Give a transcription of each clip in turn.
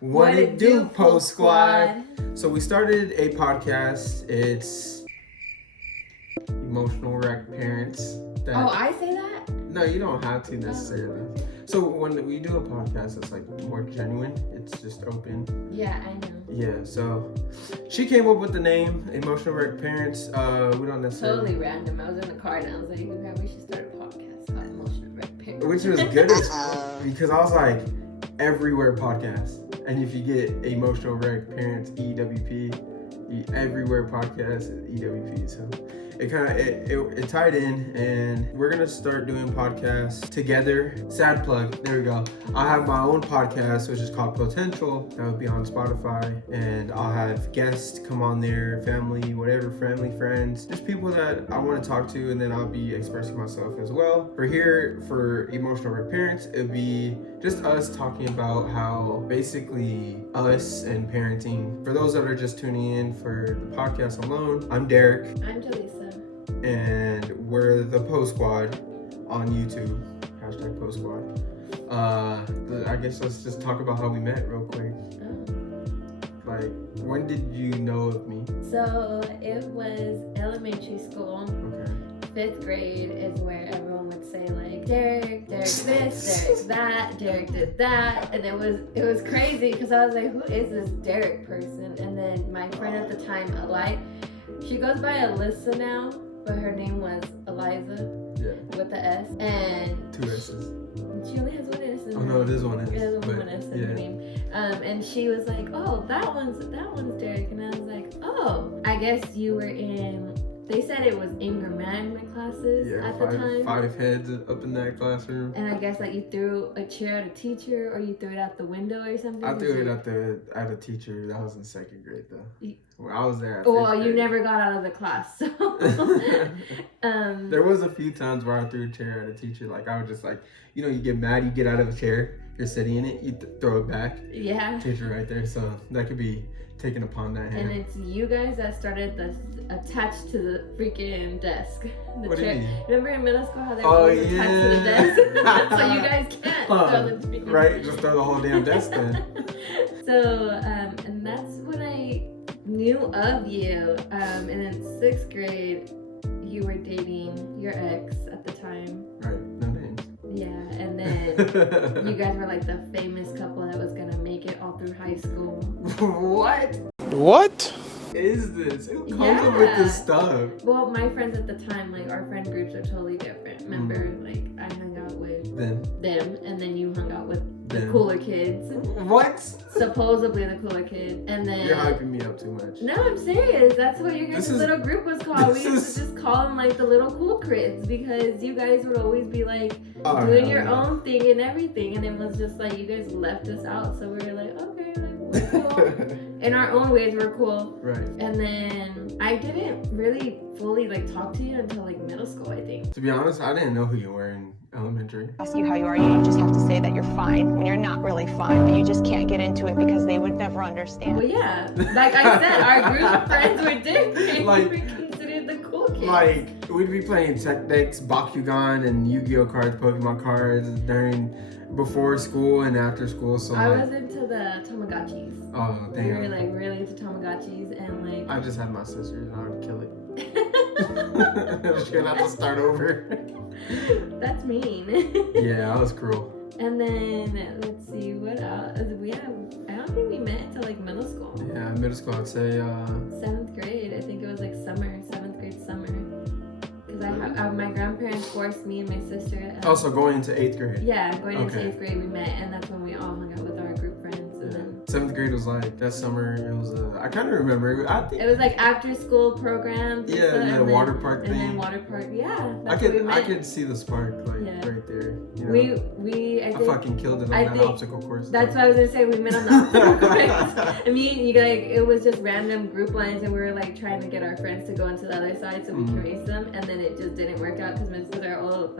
What it do, PoeSquad? So we started a podcast. It's emotional wreck parents. Oh, I say that? No, you don't have to necessarily. So when we do a podcast, it's like more genuine. It's just open. Yeah, I know. Yeah, so she came up with the name Emotional Wreck Parents. We don't necessarily. Totally random. I was in the car and I was like, we probably should start a podcast called Emotional Wreck Parents. Which was good as fuck because I was like, everywhere podcast. And if you get Emotional Wreck Parents, EWP, everywhere podcast, EWP. So it kind of it tied in, and we're gonna start doing podcasts together. Sad plug, there we go. I have my own podcast which is called POEtential. That will be on Spotify, and I'll have guests come on there, family, whatever, family, friends, just people that I want to talk to, and then I'll be expressing myself as well. For here, for Emotional Wreck Parents, it'll be just us talking about how basically us and parenting. For those that are just tuning in for the podcast alone, I'm Derek. I'm Jaleesa. And we're the PoeSquad on YouTube. Hashtag PoeSquad. I guess let's just talk about how we met real quick. Like, when did you know of me? So it was elementary school. Okay. 5th grade is where everyone would say like, Derek this, Derek that, Derek did that, and it was crazy because I was like, who is this Derek person? And then my friend at the time, she goes by Alyssa now, but her name was Eliza. Yeah. With the S and 2 S's. She only has 1 S. Oh no, it is 1 S. It has only 1 S in her name. And she was like, oh, that one's Derek, and I was like, oh, I guess you were in. They said it was anger management classes at the time. 5 heads up in that classroom. And I guess like you threw a chair at a teacher or you threw it out the window or something. I threw it at a teacher. That was in 2nd grade though. Well, I was there. Well, you never got out of the class. So. There was a few times where I threw a chair at a teacher. Like I was just like, you get mad, you get out of a chair, you're sitting in it, you throw it back. Yeah. Teacher right there. So that could be taken upon that hand. And it's you guys that started this attached to the freaking desk. The what chair. do you mean? Remember in middle school how they were attached to the desk? So you guys can't throw the freaking right, just throw the whole damn desk then. So, and that's when I knew of you. And in 6th grade, you were dating your ex at the time. Right, no names. Yeah, and then you guys were like the famous couple that was gonna make it all through high school. What is this? Who comes up with this stuff? Well, my friends at the time, like our friend groups are totally different. Remember, like I hung out with them, and then you hung out with the cooler kids. What? Supposedly the cooler kids, and then you're hyping me up too much. No, I'm serious. That's what your guys' little group was called. We used to just call them like the little cool kids because you guys would always be like doing your own thing and everything, and it was just like you guys left us out, so we were like, okay, like we're cool. In our own ways, we're cool. Right. And then I didn't really fully like talk to you until like middle school, I think. To be honest, I didn't know who you were in elementary. Ask you how you are, you just have to say that you're fine when you're not really fine, but you just can't get into it because they would never understand. Well, yeah, like I said, our group of friends were different. Like, we were considered the cool kids. Like, we'd be playing Tech Decks, Bakugan, and Yu-Gi-Oh cards, Pokemon cards before school and after school. So I was into the Tamagotchis. Oh, damn. We were like really into Tamagotchis and like. I just had my sisters and I would kill it. I was gonna have to start over. That's mean. Yeah, I was cruel. And then let's see what else I don't think we met until like middle school. Yeah, middle school I'd say 7th grade. I think it was like 7th grade summer. Because my grandparents forced me and my sister. Also going into 8th grade. Yeah, going into 8th grade we met, and that's when we all hung out with our group friends. And then 7th grade was like that summer. It was I kind of remember. I think it was like after school programs. Yeah, and then water park thing. And then water park. Yeah, I could see the spark right there. I fucking killed it on that obstacle course. That's what I was gonna say. We met on the obstacle course. I mean, it was just random group lines, and we were like trying to get our friends to go into the other side so we could race them, and then it just didn't work out because Mr. Old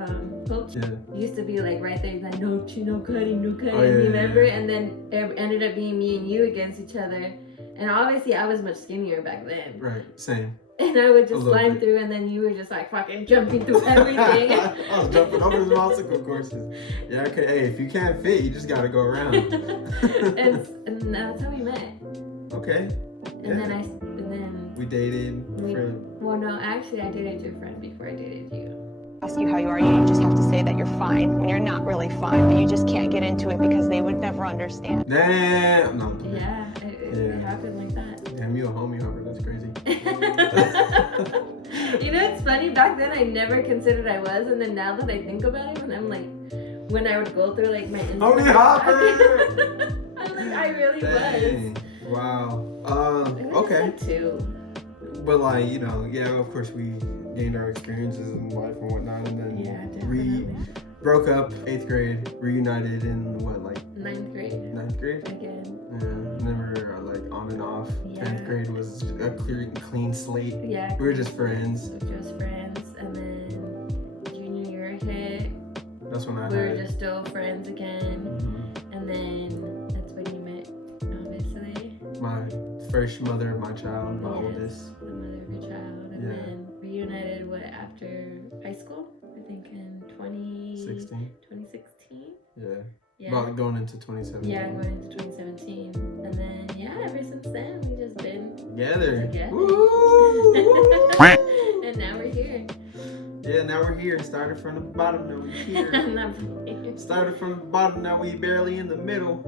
coach used to be like right there. He's like, no cutting. Remember? And then it ended up being me and you against each other. And obviously, I was much skinnier back then. Right, same. And I would just little climb bit. through, and then you were just like fucking jumping through everything. I was jumping over the obstacle courses. Yeah, okay. Hey, if you can't fit, you just gotta go around. and that's how we met. Okay. And then we dated. well, no, actually, I dated your friend before I dated you. Ask you how you are, you just have to say that you're fine when you're not really fine, but you just can't get into it because they would never understand. Damn. No. Yeah, it happened like that. Damn, you a homie hopper. That's crazy. You know, it's funny. Back then, I never considered I was, and then now that I think about it, when I would go through like my Instagram, Homie hopper. I'm like, I really Dang. was. Wow. Okay. Too. But like, you know, yeah, of course we gained our experiences in life and whatnot, and then Definitely. broke up 8th grade, reunited in what, like 9th grade. 9th grade? Again. Yeah, and then we were like on and off. Yeah. 10th grade was a clean slate. Yeah. We were just friends. Just friends, and then junior year hit. That's when I We were had. just still friends again, and then that's when you met, obviously. My first mother of my child, my Yes, oldest. the mother of your child, and then reunited after high school? I think in 2016. Yeah. About going into 2017. Yeah, going into 2017, and then ever since then we just been Together. Woo! And now we're here. Yeah, now we're here. Started from the bottom, now we're here. Started from the bottom, now we barely in the middle.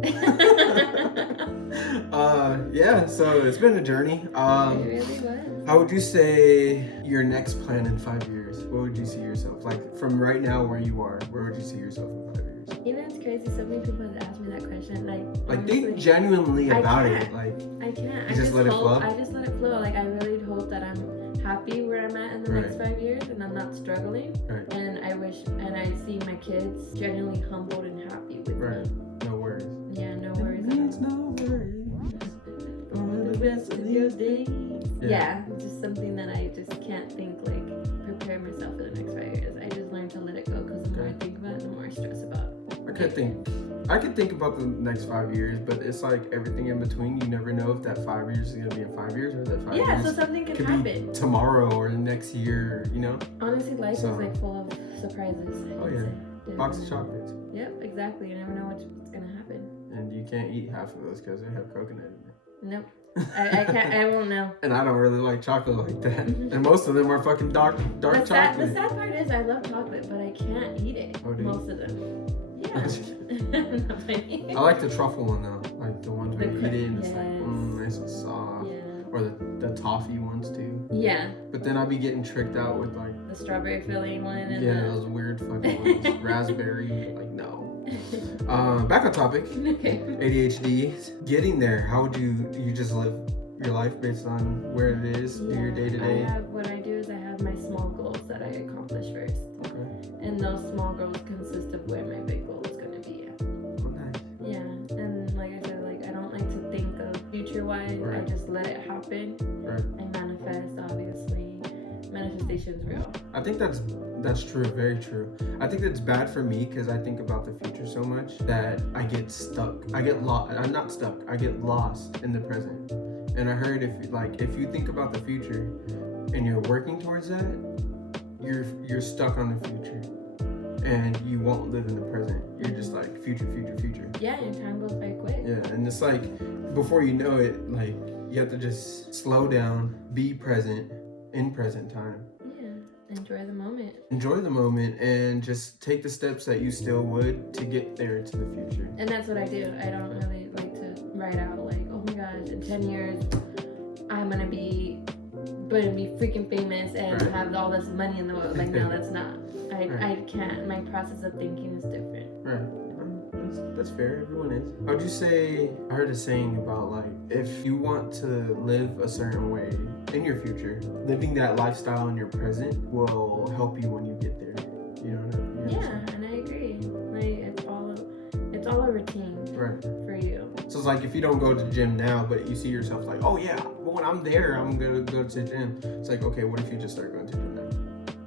Yeah, so it's been a journey. It really was. How would you say your next plan in 5 years? What would you see yourself? Like from right now where you are, where would you see yourself in 5 years? You know, it's crazy. So many people have asked me that question. Like Think honestly, genuinely about I it. can't. Like I can't. You just let it flow? I just let it flow. Like I really hope that I'm happy where I'm at in the next 5 years, and I'm not struggling. Right. And I wish, and I see my kids genuinely humbled and happy with me. No worries. Yeah, no worries at all. No worries. For the rest of your days. Yeah. Yeah, it's just something that I just can't think, like, prepare myself for the next 5 years. I just learned to let it go, because the more I think about it, the more I stress about it. I could think about the next 5 years, but it's like everything in between. You never know if that 5 years is gonna be in 5 years or that 5 years. Yeah, so something can could happen. be tomorrow or the next year. You know. Honestly, life is like full of surprises. I would say. Box of chocolates. Yep, exactly. You never know what's gonna happen. And you can't eat half of those because they have coconut in it. Nope. I can't. I won't know. And I don't really like chocolate like that. And most of them are fucking dark chocolate. The sad part is I love chocolate, but I can't eat it. Oh, do you? Most of them. Yeah. I like the truffle one though. Like the ones where you eat it and it's like Yes. nice and soft. Yeah. Or the toffee ones too. Yeah. But then I'd be getting tricked out with like The strawberry filling one and those weird fucking ones. Raspberry, like no. Back on topic. Okay. ADHD. Getting there, how would you just live your life based on where it is, do your day to day? What I do is I have my small goals that I accomplish first. Okay. And those small goals consist of where my big goal is gonna be at. Oh, nice. Yeah. And like I said, like I don't like to think of future wise. Right. I just let it happen. Right. I manifest, obviously. Manifestation's real. I think that's true, very true. I think it's bad for me because I think about the future so much that I get stuck. I get lost. I'm not stuck. I get lost in the present. And I heard if you think about the future and you're working towards that, you're stuck on the future and you won't live in the present. You're just like future. Yeah, and time goes by quick. Yeah, and it's like before you know it, like you have to just slow down, be present in present time. Yeah, enjoy the moment. Enjoy the moment and just take the steps that you still would to get there to the future. And that's what I do. I don't really like to write out like, oh my gosh, in 10 years, I'm gonna be freaking famous and Right. have all this money in the world. Like, no, that's not. Right. I can't. My process of thinking is different. Right. That's fair. Everyone is. I would just say, I heard a saying about like, if you want to live a certain way in your future, living that lifestyle in your present will help you when you get there. You know what I mean? Yeah, and I agree. Like, it's all a routine Right. for you. So it's like if you don't go to the gym now, but you see yourself like, oh yeah, but when I'm there, I'm gonna go to the gym. It's like, okay, what if you just start going to the gym now?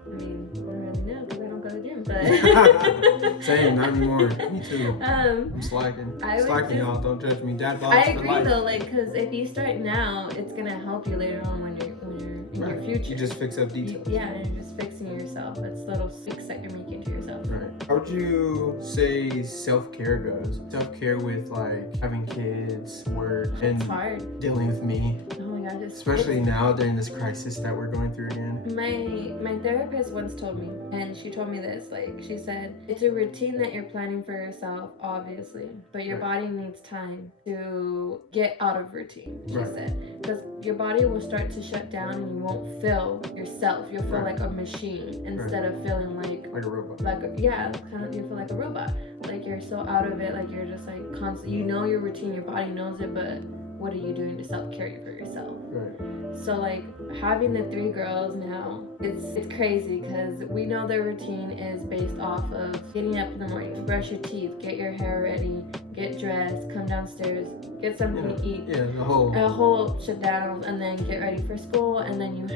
I mean, I don't really know because I don't go to the gym, but Same, not anymore. Me too. I'm slacking. I would Slacking, just- y'all. Don't judge me. Dad I box for agree life. though, like, because if you start now, it's gonna help you later on when you're in your future. You just fix up details. And you're just fixing yourself. It's little fix that you're making to yourself. Right. How would you say self-care goes? Self-care with like having kids, work, and It's hard. dealing with me. Oh my God, Especially now during this crisis that we're going through again. My therapist once told me, and she told me this, like she said, it's a routine that you're planning for yourself, obviously, but your body needs time to get out of routine, she said, because your body will start to shut down and you won't feel yourself. You'll feel like a machine instead of feeling like a robot. You feel like a robot. Like you're so out of it, like you're just like constant. You know your routine, your body knows it, but what are you doing to self-care for yourself? Right. So like having the 3 girls now, it's crazy because we know their routine is based off of getting up in the morning, brush your teeth, get your hair ready, get dressed, come downstairs, get something to eat. Yeah, a whole shut down, and then get ready for school, and then you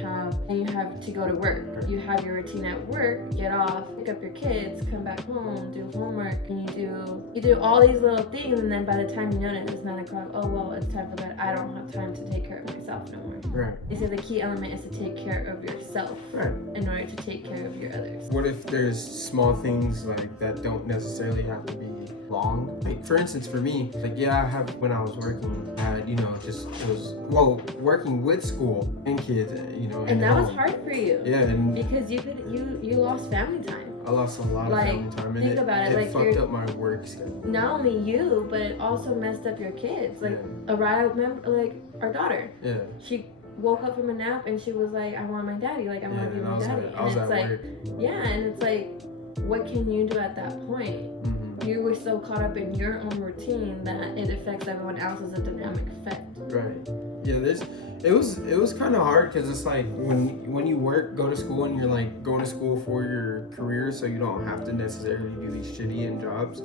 have to go to work. Right. You have your routine at work, get off, pick up your kids, come back home, do homework, and you do all these little things, and then by the time you notice it's 9 o'clock, oh well, it's time for bed. I don't have time to take care of myself no more. Right. They say the key element is to take care of yourself in order to take care of your others. What if there's small things like that don't necessarily have to be long? Like for instance, for me, like I have when I was working, I had working with school and kids, and that was hard for you. Yeah, and because you lost family time. I lost a lot of family time, and think about it, it fucked up my work schedule. Not only you, but it also messed up your kids. Like Araya, remember, like our daughter. Yeah. She woke up from a nap and she was like, "I want my daddy. Like I want to be my daddy." I was at work. And it's like, what can you do at that point? Mm-hmm. You were so caught up in your own routine that it affects everyone else as a dynamic effect. Right. Yeah, it was kind of hard because it's like when you work, go to school, and you're like going to school for your career, so you don't have to necessarily do these shitty end jobs.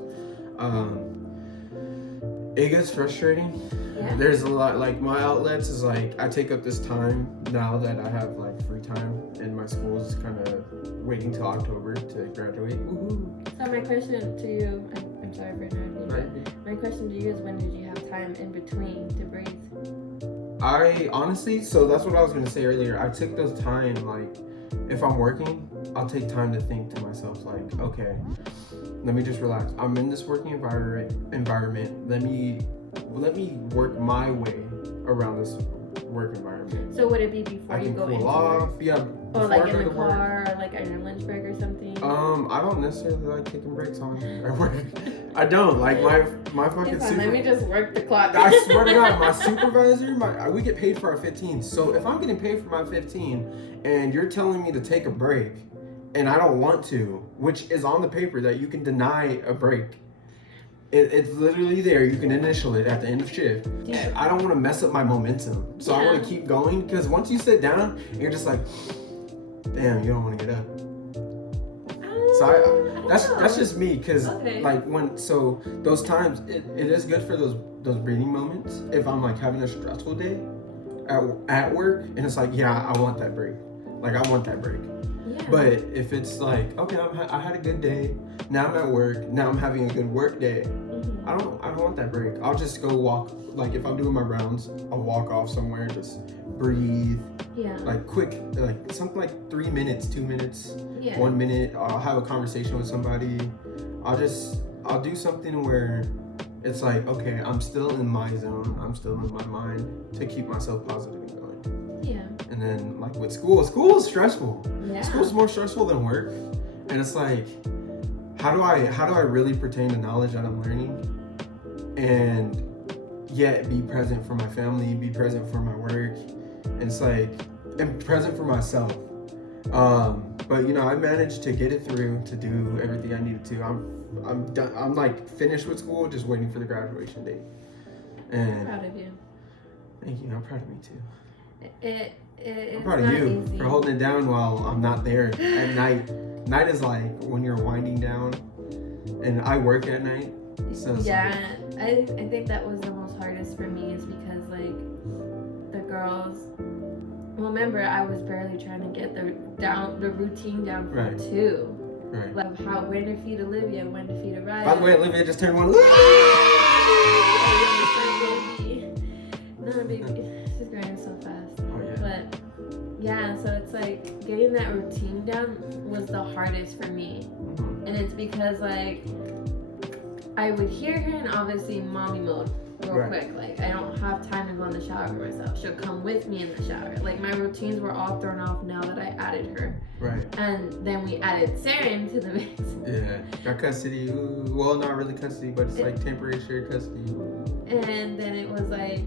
It gets frustrating. Yeah. There's a lot, like my outlets is like I take up this time now that I have like free time, and my school is kind of waiting till October to graduate. Woo-hoo. So my question to you, I'm sorry for interrupting, but my question to you is, when did you have time in between to breathe? I honestly, so that's what I was gonna say earlier. I took those time, like if I'm working, I'll take time to think to myself, like, okay, let me just relax. I'm in this working environment. Let me work my way around this work environment. So would it be before you go into work? Yeah. Or like in the car, or like on your lunch break or something? I don't necessarily like taking breaks on at work. I don't. Like my fucking let me just work the clock. I swear to God, my supervisor, we get paid for our 15. So if I'm getting paid for my 15 and you're telling me to take a break and I don't want to, which is on the paper that you can deny a break. It's literally there. You can initial it at the end of shift. Yeah. I don't want to mess up my momentum. So I want to keep going, because once you sit down, you're just like, damn, you don't want to get up. So that's just me, because those times it is good for those breathing moments. If I'm like having a stressful day at work, and it's like, I want that break. Like I want that break. Yeah. But if it's like, okay, I had a good day. Now I'm at work. Now I'm having a good work day. Mm-hmm. I don't want that break. I'll just go walk. Like if I'm doing my rounds, I'll walk off somewhere, just breathe. Yeah. Like quick, like something like 3 minutes, 2 minutes, 1 minute. I'll have a conversation with somebody. I'll do something where it's like, okay, I'm still in my zone. I'm still in my mind to keep myself positive and going. Yeah. And then like with school is stressful. Yeah. School's more stressful than work. And it's like, how do I really pertain the knowledge that I'm learning and yet be present for my family, be present for my work, and it's like, and present for myself. But I managed to get it through, to do everything I needed to. I'm done. I'm like finished with school, just waiting for the graduation date. And I'm proud of you. Thank you. I'm proud of me too. I'm proud of you for holding it down while I'm not there at night. Night is like when you're winding down, and I work at night. So I think that was the most hardest for me, is because like the girls. Well, remember I was barely trying to get the routine down for two. Right. Like when to feed Olivia, when to feed Araya. By the way, Olivia just turned 1. No, baby, she's growing so fast. Oh yeah. But Yeah, so it's like getting that routine down was the hardest for me. And it's because like I would hear her in obviously mommy mode real quick. Like I don't have time to go in the shower for myself. She'll come with me in the shower. Like my routines were all thrown off now that I added her. Right. And then we added Saren to the mix. Yeah. Got custody. Ooh. Well, not really custody, but it's like temporary shared custody. And then it was like,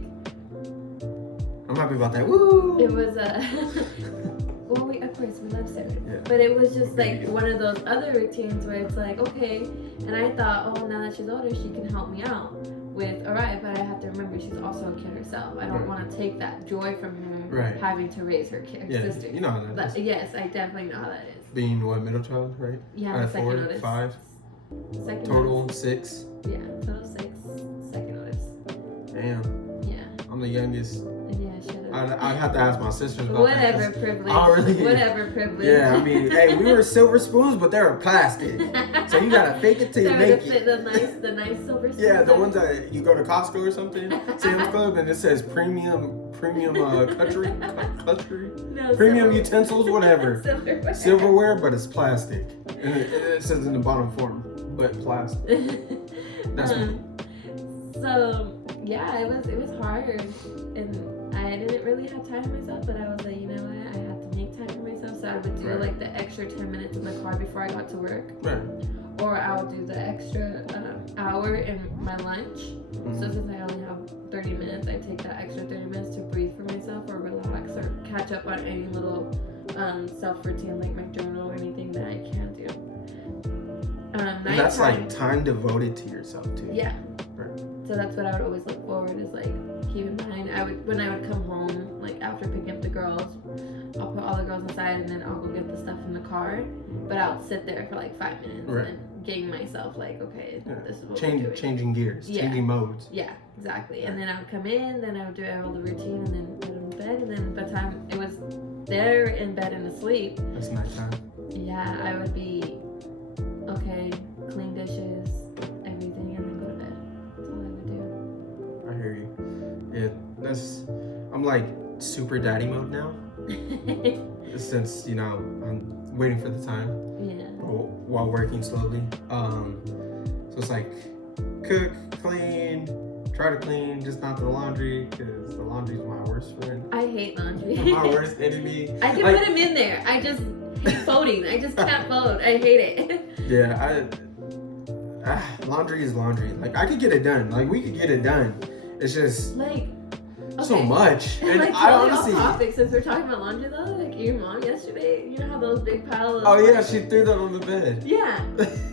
I'm happy about that. Woo! it was well, of course we love Saren. Yeah. But it was just like one of those other routines where it's like, okay, and I thought, oh, now that she's older, she can help me out with, all right, but I have to remember she's also a kid herself. I don't want to take that joy from her having to raise her kid, sister. You know how that is. Yes, I definitely know how that is. Being what, middle child, right? Yeah, second 4, oldest. 5. Second total oldest. 6. Yeah, total 6. Second oldest. Damn. Yeah. I'm the youngest. Yeah, shut up. I'd have to ask my sisters about Whatever that. privilege. Whatever privilege. Yeah, I mean, hey, we were silver spoons, but they were plastic. So you gotta fake it till you make it. The nice silver spoons. Yeah, the ones that you go to Costco or something, Sam's Club, and it says premium cutlery, no, premium utensils, whatever. Silverware, but it's plastic. And it says in the bottom form, but plastic. That's me. So yeah, it was hard, and I didn't really have time for myself. But I was like, you know what, I have to make time for myself. So I would do like the extra 10 minutes in the car before I got to work, or I would do the extra hour in my lunch. So since I only have 30 minutes, I take that extra 30 minutes to breathe for myself or relax or catch up on any little self routine like my journal or anything that I can do. And that's like time devoted to yourself too. Yeah. So that's what I would always look forward is like, keep in mind, when I would come home, like after picking up the girls, I'll put all the girls inside and then I'll go get the stuff in the car. But I'll sit there for like 5 minutes and getting myself like, okay, this is what we're doing. Changing gears, changing modes. Yeah, exactly. And then I would come in, then I would do all the routine and then put them in bed. And then by the time it was they're in bed and asleep. That's nighttime. Yeah, I would be, okay, clean dishes, everything, and then go to bed. That's all I would do. I hear you. Yeah, I'm like super daddy mode now. Since, I'm waiting for the time. Yeah. While working slowly. So it's like cook, clean, try to clean, just not the laundry, because the laundry is my worst friend. I hate laundry. My worst enemy. I can put him in there. I just hate folding. I just can't fold. I hate it. Yeah, laundry is laundry. Like, I could get it done. Like, we could get it done. It's just like so much. And like, I honestly. Off topic, since we're talking about laundry though, like your mom yesterday, you know how those big piles of. Oh yeah, she threw that on the bed. Yeah,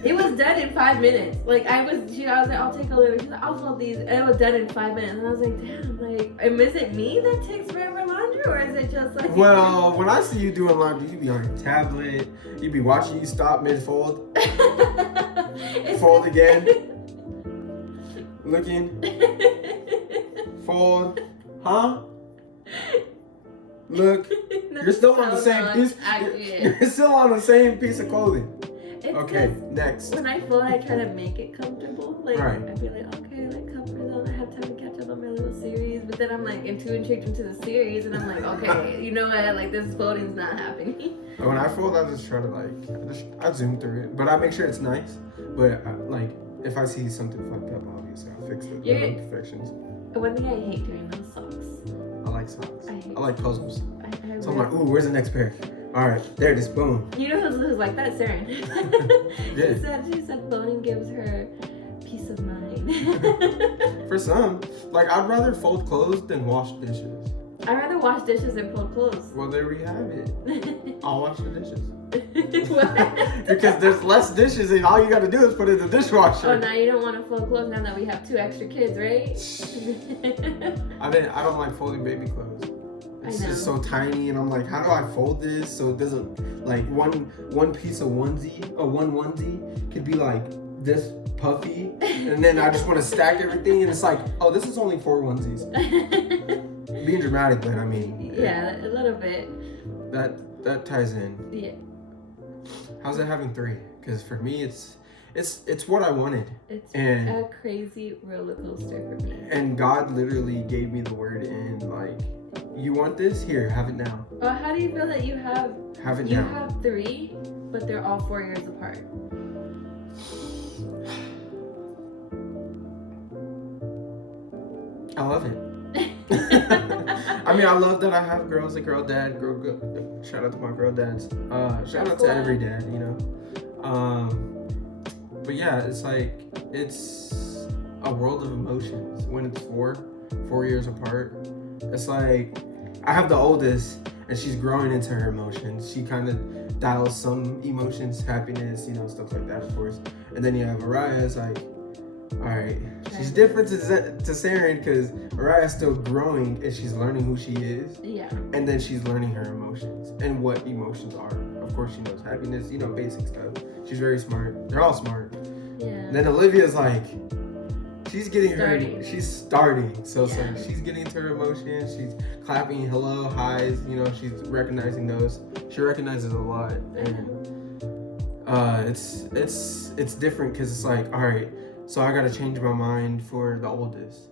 it was done in 5 minutes. Like I was like, I'll take a little. She's like, I'll fold these, and it was done in 5 minutes. And I was like, damn, like, is it me that takes forever laundry, or is it just like? Well, when I see you doing laundry, you be on your tablet. You be watching you stop mid-fold. Fold again. Looking. Fold. Huh? Look, you're still on the same piece. You're still on the same piece of clothing. Okay, next. When I fold, I try to make it comfortable. Like I'd be like, okay, like comfort zone. I have time to catch up on my little series. But then I'm like intrigued into the series, and I'm like, okay, you know what? Like this folding's not happening. When I fold, I just try to I zoom through it, but I make sure it's nice. But if I see something fucked up, obviously I'll fix the imperfections. One thing I hate doing those socks. I like socks. I like puzzles. So I'm really like, ooh, where's the next pair? All right, there it is, boom. You know who's like that? Saren. Yeah. She said folding gives her peace of mind. For some, I'd rather fold clothes than wash dishes. I'd rather wash dishes than fold clothes. Well, there we have it. I'll wash the dishes. What? Because there's less dishes and all you gotta do is put it in the dishwasher. Oh, now you don't want to fold clothes now that we have 2 extra kids, right? I don't like folding baby clothes. It's just so tiny, and I'm like, how do I fold this so it doesn't, like, one piece of onesie, or one onesie could be like this puffy, and then I just want to stack everything, and it's like, oh, this is only 4 onesies. Being dramatic, but I mean. Yeah, a little bit. That ties in. Yeah. How's it having 3? Because for me, it's what I wanted. It's a crazy roller coaster for me. And God literally gave me the word in you want this? Here, have it now. Well, how do you feel that you have Have it you now. have 3, but they're all 4 years apart? I love it. I mean, I love that I have girls, a girl dad, shout out to my girl dads. Shout out to every dad, you know. But yeah, it's like, it's a world of emotions when it's 4 years apart. It's like, I have the oldest and she's growing into her emotions. She kind of dials some emotions, happiness, you know, stuff like that, of course. And then you have Mariah, it's like, all right, she's different to Saren because Mariah's still growing and she's learning who she is. Yeah. And then she's learning her emotions and what emotions are. Of course, she knows happiness, you know, basic stuff. She's very smart. They're all smart. Yeah. And then Olivia's like, she's getting Starting. she's starting. So it's Yeah. like she's getting to her emotions. She's clapping hello, highs. You know, she's recognizing those. She recognizes a lot, and it's different because it's like, all right. So I gotta change my mind for the oldest.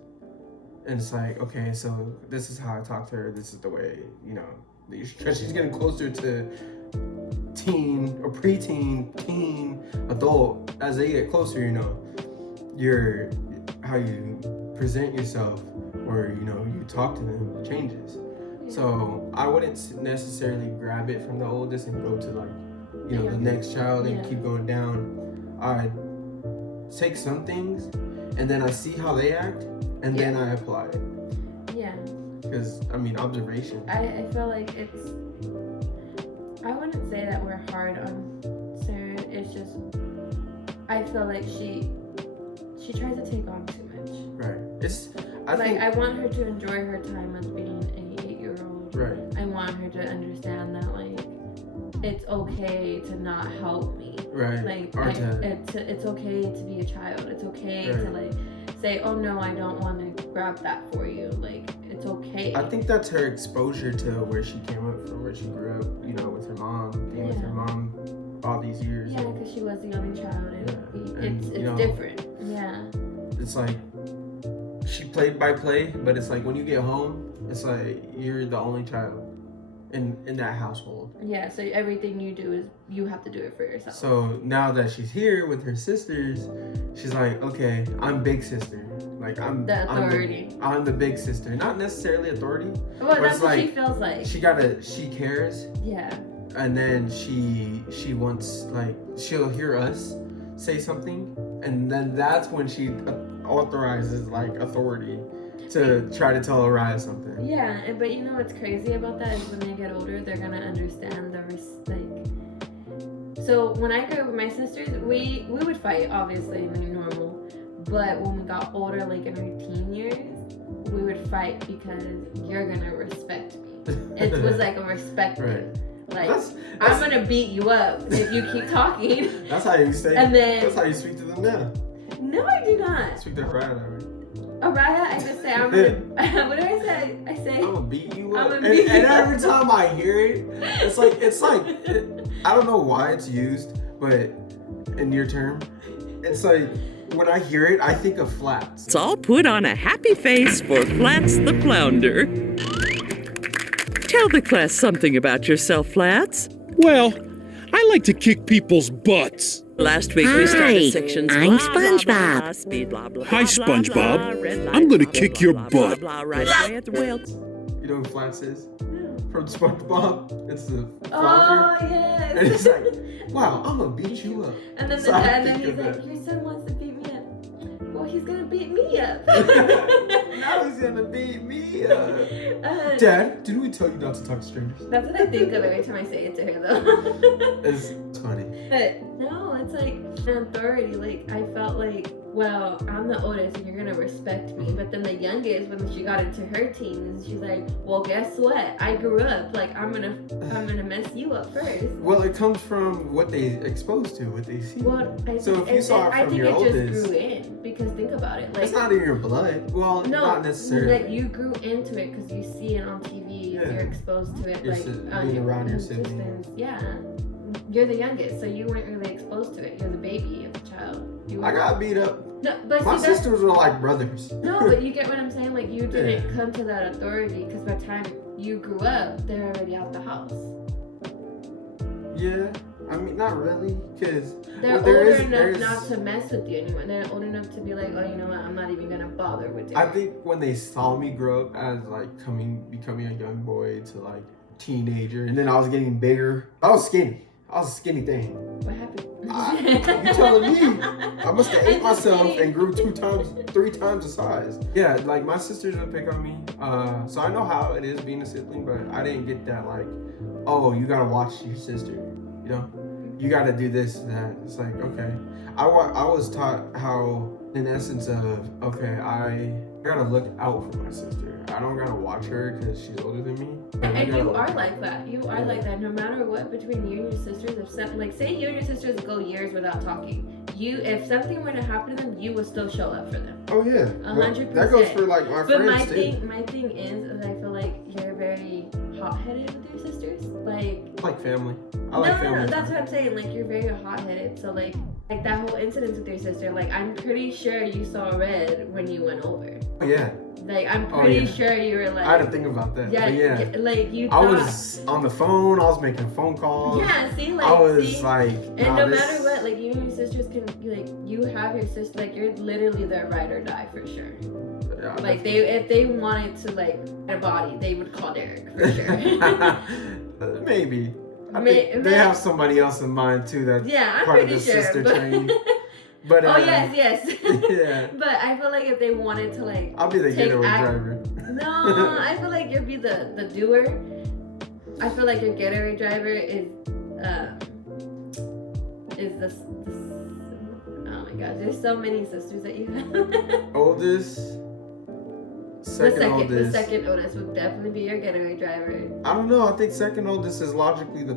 And it's like, okay, so this is how I talk to her. This is the way, you know, because she's getting closer to teen or preteen, teen, adult. As they get closer, you know, how you present yourself or, you know, you talk to them changes. So I wouldn't necessarily grab it from the oldest and go to like, you know, the next child and keep going down. I take some things and then I see how they act and then I apply it. Yeah. Because, I mean, observation. I feel like I wouldn't say that we're hard on Sarah. It's just, I feel like she tries to take on too much. Right. I want her to enjoy her time as being an 8-year-old. Right. I want her to understand that, like, it's okay to not help me. Right. Like, it's okay to be a child. It's okay to, like, say, oh no, I don't want to grab that for you. Like, it's okay. I think that's her exposure to where she came up from, where she grew up, you know, with her mom, being with her mom all these years. Yeah, because she was the only child, and it's you know, different. Yeah. It's like, she played by play, but it's like when you get home, it's like you're the only child in that household. Yeah, so everything you do is, you have to do it for yourself. So now that she's here with her sisters, she's like, okay, I'm big sister. Like, I'm the authority. I'm the big sister. Not necessarily authority. Well, that's what she feels like. She cares. Yeah. And then she wants, like, she'll hear us say something, and then that's when she authorizes, like, authority to try to tell Araya something. Yeah, but you know what's crazy about that is when they get older, they're gonna understand so when I grew up with my sisters, we would fight, obviously, like normal, but when we got older, like in our teen years, we would fight because you're gonna respect me. It was like a respect thing. Like, I'm gonna beat you up if you keep talking. That's how you say. And then that's how you speak to them now. No, I do not. Speak to Araya. Araya, I just say I'm gonna. What do I say? I say I'm gonna beat you up. And every time I hear it, it's like I don't know why it's used, but in your term, it's like when I hear it, I think of Flats. It's all put on a happy face for Flats the Flounder. Tell the class something about yourself, Flats. Well, I like to kick people's butts. Last week we started sections. I'm SpongeBob. Hi, SpongeBob. I'm gonna kick your butt. You know who Flats is? From SpongeBob. It's the father. Oh, yes. And it's like, wow, I'm gonna beat you up. And then, he's like, your son wants to beat me up. Well, he's gonna beat me up. Now he's gonna beat me up. Dad, didn't we tell you not to talk to strangers? That's what I think of every time I say it to her, though. It's funny. But no, it's like an authority. Like, I felt like, well, I'm the oldest and you're gonna respect me. But then the youngest, when she got into her teens, she's like, well, guess what? I grew up. Like, I'm gonna mess you up first. Well, it comes from what they exposed to, what they see. Well, so if you saw it from your oldest, I think it just grew in, because think about it. Like, it's not in your blood. Well, no, not necessarily. Like, you grew into it because you see it on TV. Yeah. You're exposed to it. Being around your siblings. Yeah. You're the youngest, so you weren't really exposed to it. You're the baby of the child. I got beat up No, but My see, that's, sisters were like brothers. no, but you get what I'm saying? Like, you didn't come to that authority because by the time you grew up, they're already out the house. Yeah, I mean, not really, because They're older enough not to mess with you anymore. They're old enough to be like, oh, you know what? I'm not even gonna bother with it. I think when they saw me grow up as like becoming a young boy to like teenager, and then I was getting bigger. I was skinny. I was a skinny thing. What happened? You telling me? I must have ate myself and grew 3 times the size. Yeah, like my sisters would pick on me. So I know how it is being a sibling, but I didn't get that like, oh, you gotta watch your sister. You know, you gotta do this and that. It's like, okay. I was taught how, in essence of, okay, I gotta look out for my sister. I don't gotta watch her because she's older than me. And you are like that. You are like that. No matter what, between you and your sisters, if something, like, say you and your sisters go years without talking, if something were to happen to them, you will still show up for them. Oh yeah, 100%. That goes for like my friends too. But my thing is I feel like you're very hot-headed with your sisters. Like family. No, that's what I'm saying. Like, you're very hot-headed. So like that whole incident with your sister, like, I'm pretty sure you saw red when you went over. Oh yeah. Like, I'm pretty sure you were like... I had to think about that. Yeah, but yeah. Like, you thought... I was on the phone. I was making phone calls. Yeah, see, like... I was like... And no matter what, like, you and your sisters can... Like, you have your sister... Like, you're literally their ride or die, for sure. Yeah, like, if they wanted to, like, get a body, they would call Derek, for sure. Maybe. I think they have somebody else in mind, too, that's I'm part of pretty the sure, sister training. But, oh, yes. Yeah. But I feel like if they wanted to, like... I'll be the getaway driver. No, I feel like you'll be the doer. I feel like your getaway driver is this oh my gosh, there's so many sisters that you have. Oldest. The second oldest would definitely be your getaway driver. I don't know. I think second oldest is logically the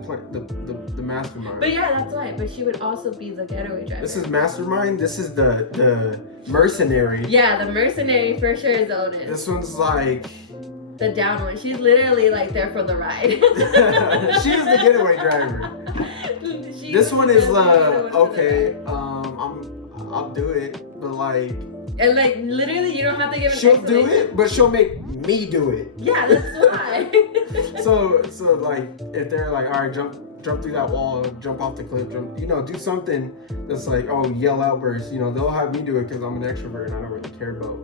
mastermind. But yeah, that's right. But she would also be the getaway driver. This is mastermind. This is the mercenary. Yeah, the mercenary for sure is the oldest. This one's like the down one. She's literally like there for the ride. She's the getaway driver. This one is okay. I'll do it, but like. And like literally, you don't have to give an She'll do it, but she'll make me do it. Yeah, that's why. so like if they're like, all right, jump through that wall, jump off the cliff, do something that's like, oh, yell outbursts. They'll have me do it because I'm an extrovert and I don't really care about,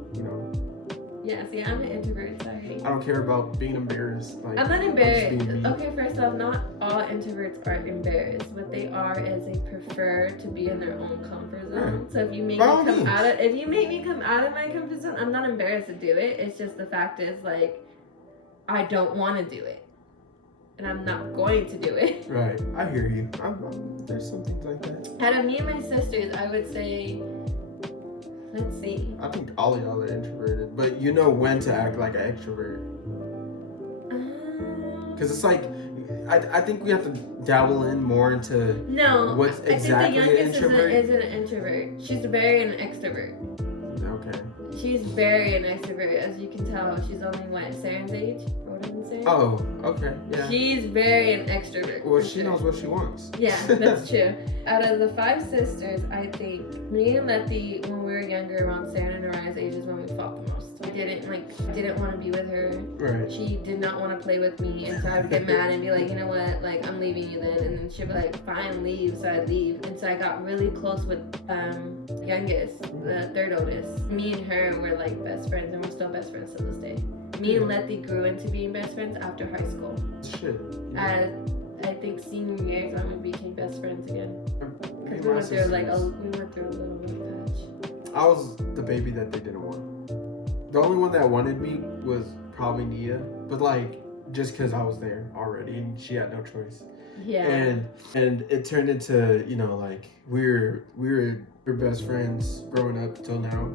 Yeah, see, I'm an introvert, sorry. I don't care about being embarrassed. Like, I'm not embarrassed. Okay, first off, not all introverts are embarrassed. What they are is they prefer to be in their own comfort zone. Right. So if you make me come out of my comfort zone, I'm not embarrassed to do it. It's just the fact is, like, I don't want to do it. And I'm not going to do it. Right. I hear you. There's some things like that. Out of me and my sisters, I would say, let's see. I think all of y'all are introverted, but you know when to act like an extrovert. Because it's like, I think we have to dabble in more into what's exactly an introvert. I think the youngest is an introvert. She's very an extrovert. Okay. She's very an extrovert, as you can tell. She's only, Saren's age? Oh, okay, yeah. She's very an extrovert. Well, she knows what she wants. Yeah, that's true. Out of the 5 sisters, I think me and Letty, when we were younger, around Saren and Naraya's ages, when we fought the most. I didn't want to be with her. Right. She did not want to play with me, and so I would get mad and be like, you know what, like, I'm leaving you then. And then she'd be like, fine, leave. So I'd leave. And so I got really close with youngest, the third oldest. Me and her were like best friends, and we're still best friends to this day. Me and Letty grew into being best friends after high school. Shit. I think senior year is when we became best friends again. Because we went through a little rough patch. I was the baby that they didn't want. The only one that wanted me was probably Nia, but like just because I was there already and she had no choice. Yeah. And it turned into, like we're best friends growing up till now.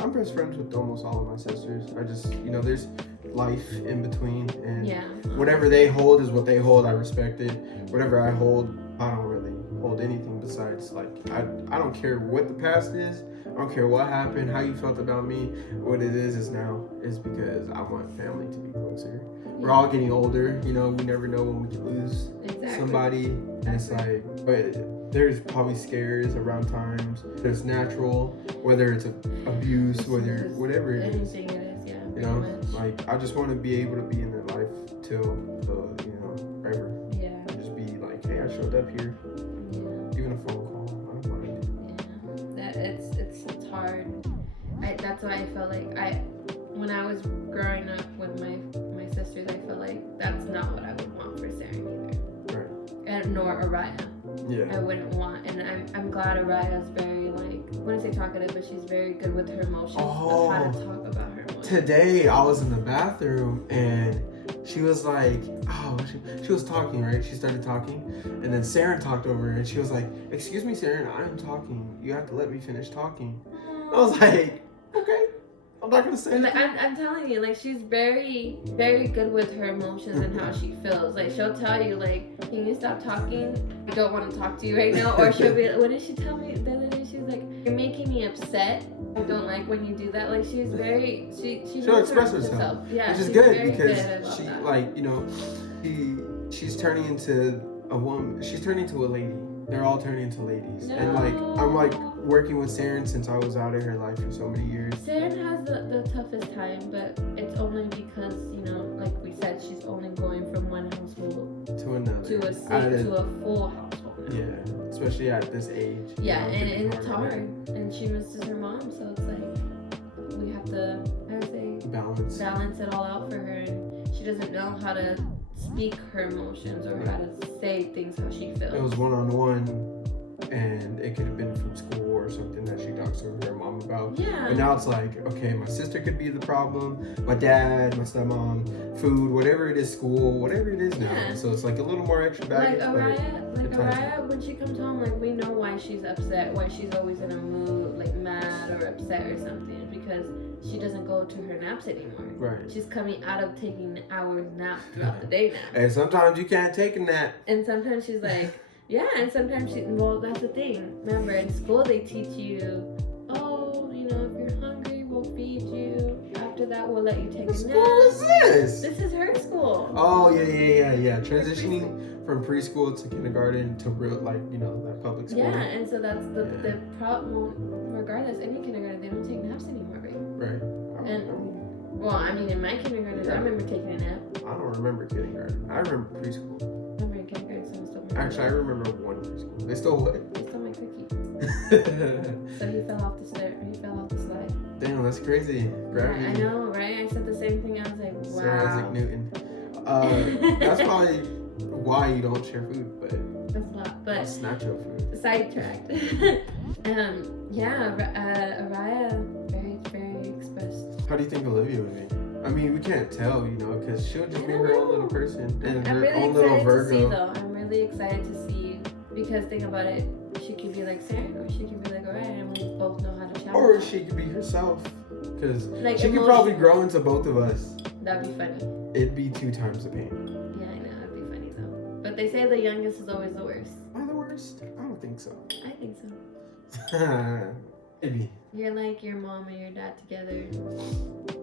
I'm best friends with almost all of my sisters. I just, there's life in between, and whatever they hold is what they hold. I respect it. Whatever I hold, I don't really hold anything besides, like, I don't care what the past is. I don't care what happened, how you felt about me. What it is now is because I want family to be closer. We're all getting older, we never know when we can lose somebody, and it's like, but there's probably scares around times. There's natural, whether it's abuse, whatever it is. Anything it is, yeah. You know, like I just want to be able to be in their life till the, you know, forever. Yeah. And just be like, hey, I showed up here. Yeah. Even a phone call, I don't mind. Yeah. It's hard. That's why I felt like when I was growing up with my sisters, I felt like that's not what I would want for Sarah either. Right. And nor Araya. Yeah. I wouldn't want, and I'm glad Araya's very, like, I wouldn't say talkative, but she's very good with her emotions, of how to talk about her emotions. Today I was in the bathroom and she was like, she was talking, right? She started talking, and then Saren talked over her, and she was like, excuse me, Saren, I'm talking. You have to let me finish talking. I was like, okay, I'm not gonna say anything. I'm telling you, like, she's very, very good with her emotions and how she feels. Like, she'll tell you, like, can you stop talking? I don't want to talk to you right now. Or she'll be, what did she tell me the other day? She was like, you're making me upset. I don't like when you do that. Like, she's very, she'll express herself. Yeah, which is good because she, like, you know, she's turning into a woman. She's turning into a lady. They're all turning into ladies. No. And like, I'm like working with Saren since I was out in her life for so many years. Saren has the toughest time, but it's only because, you know, like we said, she's only going from one household to another. To a full household now. Yeah, especially at this age. Yeah, and it's hard. And she misses her mom, so it's like, we have to, I would say, balance it all out for her. And she doesn't know how to speak her emotions or how to say things how she feels. It was one-on-one, and it could have been from school or something that she talks to her mom about. Yeah. But now it's like, okay, my sister could be the problem, my dad, my stepmom, food, whatever it is, school, whatever it is now. Yeah. So it's like a little more extra baggage. Like Araya, when she comes home, like, we know why she's upset, why she's always in a mood, like mad or upset or something, because she doesn't go to her naps anymore. Right. She's coming out of taking hours nap throughout the day now. And sometimes you can't take a nap. And sometimes she's like, yeah, and sometimes well, that's the thing. Remember, in school they teach you, oh, you know, if you're hungry, we'll feed you. After that, we'll let you take a nap. What school is this? This is her school. Oh, yeah. Transitioning from preschool to kindergarten to real, like, you know, that public school. Yeah, and so that's the problem. Regardless, any kindergarten, they don't take naps anymore, right? Right. Well, I mean, in my kindergarten, I remember taking a nap. I don't remember kindergarten. I remember preschool. I remember in kindergarten, so I still remember. Actually, I remember one preschool. They stole what? They stole my cookie. So he fell off the slide. Damn, that's crazy. Gravity. I know, right? I said the same thing. I was like, wow. Sir Isaac Newton. That's probably why you don't share food, but that's a lot. But I'll snatch your food. Sidetracked. Araya, very, very expressed. How do you think Olivia would be? I mean, we can't tell, you know, because she'll just be her own little person and I'm her really own little excited Virgo. to see, though. I'm really excited to see, because think about it, she could be like Sarah, or she could be like Araya, and we both know how to challenge. Or she could be herself, because like she could probably grow into both of us. That'd be funny. It'd be 2 times the pain. Yeah, I know, it'd be funny though. But they say the youngest is always the worst. Am I the worst? I don't think so. I think so. Maybe. You're like your mom and your dad together.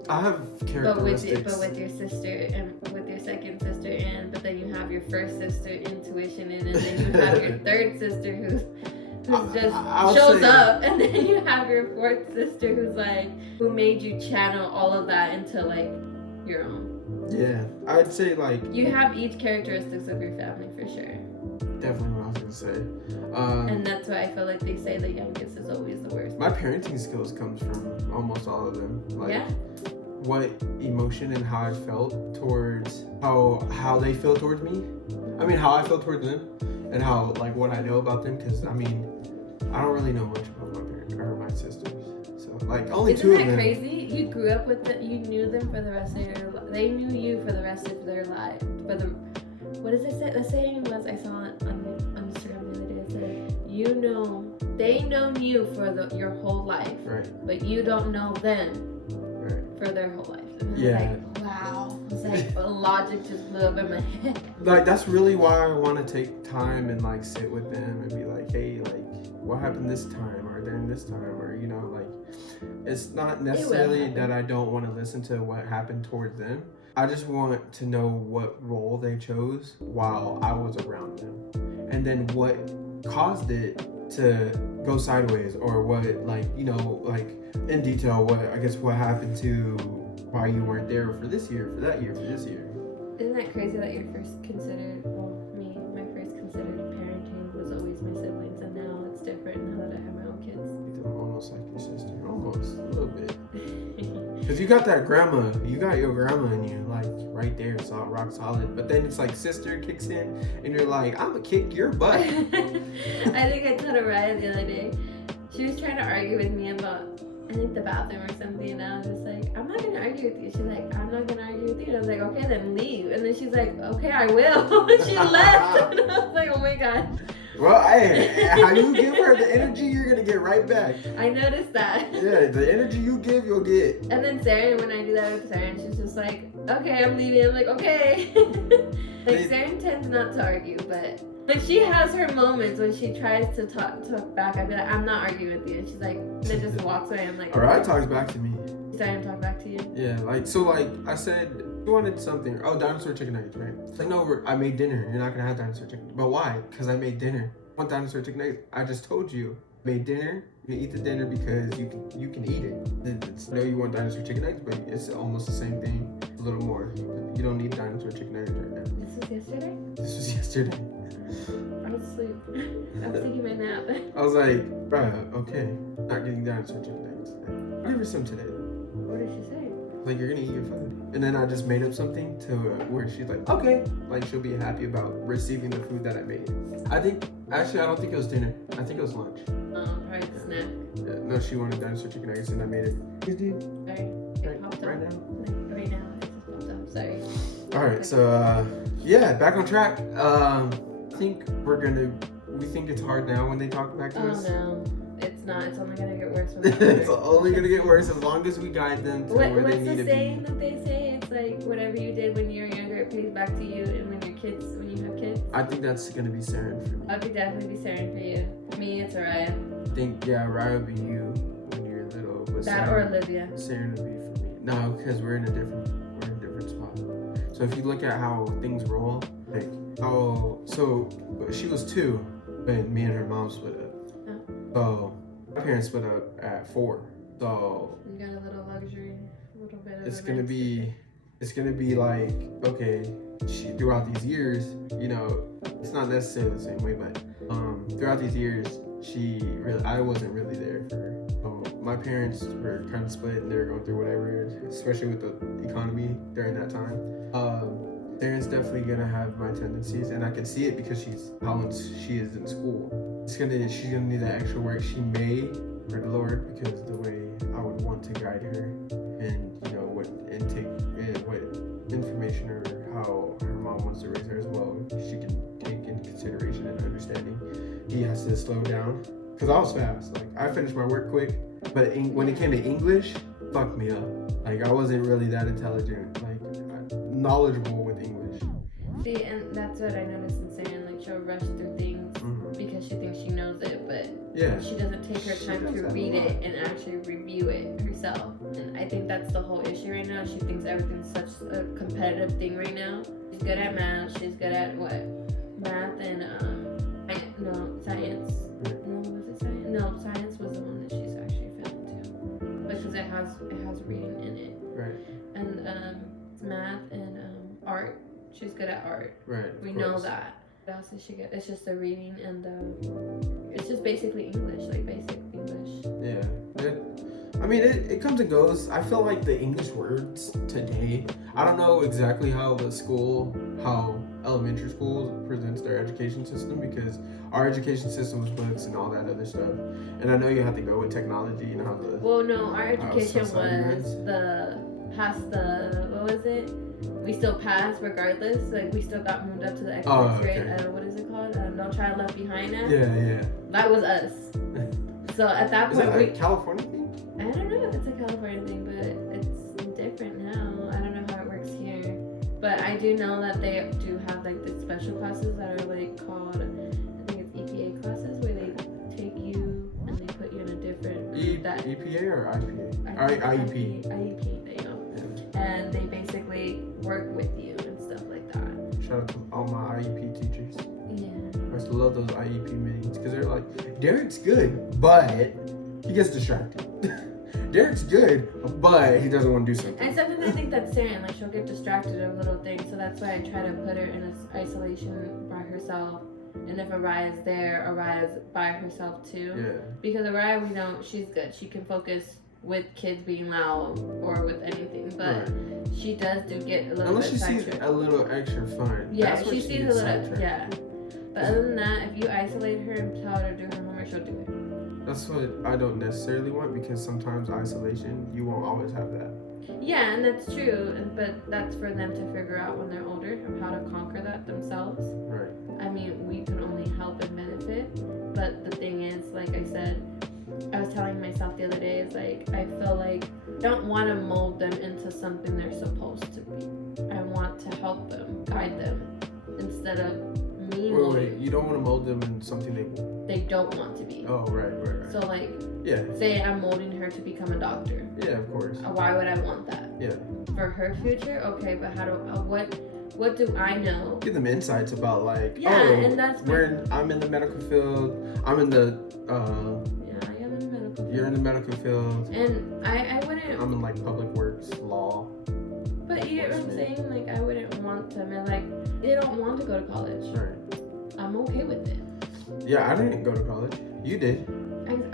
I have characteristics. But with your sister and with your second sister, and but then you have your first sister, intuition, and then you have your third sister who just shows up, and then you have your fourth sister who made you channel all of that into like your own. Yeah, I'd say like you have each characteristics of your family for sure. Definitely what I was gonna say. And that's why I feel like they say the youngest is always the worst. My parenting skills comes from almost all of them. Like what emotion and how I felt towards how they feel towards me. I mean, how I feel towards them, and how like what I know about them. Because I mean, I don't really know much about my parents or my sisters. So like only Isn't 2 of them. Isn't that crazy? You grew up with them. You knew them for the rest of your life. They knew you for the rest of their lives. What does it say? The saying was, I saw it on Instagram the other day. It said, they know you for your whole life, right? But you don't know them for their whole life. And I was like, wow. It's like the logic just blew up in my head. Like that's really why I want to take time and like sit with them and be like, hey, like what happened this time or during this time, or you know, like it's not necessarily that I don't want to listen to what happened towards them. I just want to know what role they chose while I was around them, and then what caused it to go sideways, or what, like, you know, like in detail, what happened to why you weren't there for this year, for that year, for this year. Isn't that crazy that your first considered, my first considered parenting was always my siblings, and now it's different now that I have my own kids. Almost like your sister, almost a little bit. Because you got that grandma, you got your grandma in you, like right there, it's all rock solid. But then it's like sister kicks in, and you're like, I'm gonna kick your butt. I think I told Araya the other day, she was trying to argue with me about, I think, the bathroom or something, and I was just like, I'm not gonna argue with you. She's like, I'm not gonna argue with you. And I was like, okay, then leave. And then she's like, okay, I will. She left. And I was like, oh my god. Well, hey, how you give her the energy, you're gonna get right back. I noticed that. Yeah, the energy you give, you'll get. And then Saren, when I do that with Saren, she's just like, okay, I'm leaving. I'm like, okay. Like, Saren tends not to argue, but she has her moments when she tries to talk back. I'd be like, I'm not arguing with you. And she's like, then just walks away. I'm like, Alright, talks back to me. Saren talk back to you? Yeah, like, so like, I said, you wanted something. Oh, dinosaur chicken nuggets, right? It's like, no, I made dinner. You're not gonna have dinosaur chicken. But why? Because I made dinner. I want dinosaur chicken nuggets. I just told you. I made dinner. You eat the dinner because you can eat it. I know you want dinosaur chicken nuggets, but it's almost the same thing. A little more. You don't need dinosaur chicken nuggets right now. This was yesterday? This was yesterday. I was asleep. I was taking my nap. I was like, bruh, okay. Not getting dinosaur chicken nuggets. I'll give her some today. What did she say? Like, you're gonna eat your food. And then I just made up something to where she's like, okay. Like, she'll be happy about receiving the food that I made. I don't think it was dinner. I think it was lunch. Probably the snack. Yeah, no, she wanted dinosaur chicken nuggets and I made it. Sorry. It popped up. Right now? Right now. It just popped up. Sorry. Alright, so, yeah, back on track. I think we think it's hard now when they talk back to us. Oh, no. It's not. It's only gonna get worse. It's only gonna get worse as long as we guide them to where they need to be. What's the saying that they say? It's like, whatever you did when you were younger, it pays back to you, and when you have kids. I think that's gonna be Saren for me. I'd definitely be Saren for you. Me, it's Araya. I think, yeah, Raya would be you when you're little. But That or Olivia. Saren would be for me. No, because we're in a different spot. So if you look at how things roll, like, but she was 2 when me and her mom split up. So my parents split up at 4. So You got a little luxury, a little bit of it's gonna be like, okay, throughout these years, you know, it's not necessarily the same way, but throughout these years, I wasn't really there for her. My parents were kind of split and they were going through whatever, especially with the economy during that time. Darren's definitely gonna have my tendencies, and I can see it because how much she is in school. She's gonna need that extra work. She may, for the Lord, because the way I would want to guide her, and you know what information or how her mom wants to raise her as well, she can take into consideration and understanding. He has to slow down, because I was fast. Like, I finished my work quick, but when it came to English, fucked me up. Like, I wasn't really that intelligent, like knowledgeable with English. See, and that's what I noticed in saying, like, she'll rush through things because she thinks she knows it, but she doesn't take her time to read it and actually review it herself. And I think that's the whole issue right now. She thinks everything's such a competitive thing right now. She's good at math. She's good at what? Math and science. No, was it science? No, science was the one that she's actually failing too, because it has reading in it. Right. And it's math and art. She's good at art. Right. We know that. What else is she good? It's just the reading and it's just basically English, like basic English. Yeah. I mean, it comes and goes. I feel like the English words today, I don't know exactly how elementary school presents their education system, because our education system was books and all that other stuff. And I know you have to go with technology and how the... Well, no, our education was what was it? We still passed regardless. Like, we still got moved up to the excellence grade. What is it called? No Child Left Behind now. Yeah. That was us. So at that point, is that a California thing? I don't know if it's a California thing, but it's different now. I don't know how it works here. But I do know that they do have like the special classes that are like called, I think it's EPA classes, where they take you and they put you in a different EPA or IPA? IEP. IEP, there you go. Yeah. And they basically work with you and stuff like that. Shout out to all my IEP teachers. Yeah. I used to love those IEP meetings because they're like, Derek's good, but he gets distracted. Derek's good, but he doesn't want to do something. And something I think that's Sarah, like she'll get distracted of little things, so that's why I try to put her in isolation by herself. And if Araya's there, Araya's by herself too. Yeah. Because Araya, we know she's good. She can focus with kids being loud or with anything, but she does get a little unless bit she sees sidetracked. a little extra fun. Yeah, that's she what sees a gets little, sidetracked. yeah. But other than that, if you isolate her and tell her to do her homework, she'll do it. That's what I don't necessarily want, because sometimes isolation, you won't always have that. Yeah, and that's true, but that's for them to figure out when they're older of how to conquer that themselves. Right. I mean, we can only help and benefit, but the thing is, like I said, I was telling myself the other day, is like, I feel like I don't want to mold them into something they're supposed to be. I want to help them, guide them, instead of me Wait, you don't want to mold them in something they don't want to be. Oh, right. So like, yeah. say I'm molding her to become a doctor. Yeah, of course. Why would I want that? Yeah. For her future? Okay, but how do, what do I know? Give them insights about like, and that's I'm in the medical field. I'm in the, yeah, I am in the medical field. You're in the medical field. And I wouldn't. I'm in like public works, law. But you get what I'm saying? Like, I wouldn't want them, and like, they don't want to go to college. Right. I'm okay with it. Yeah, I didn't go to college. You did.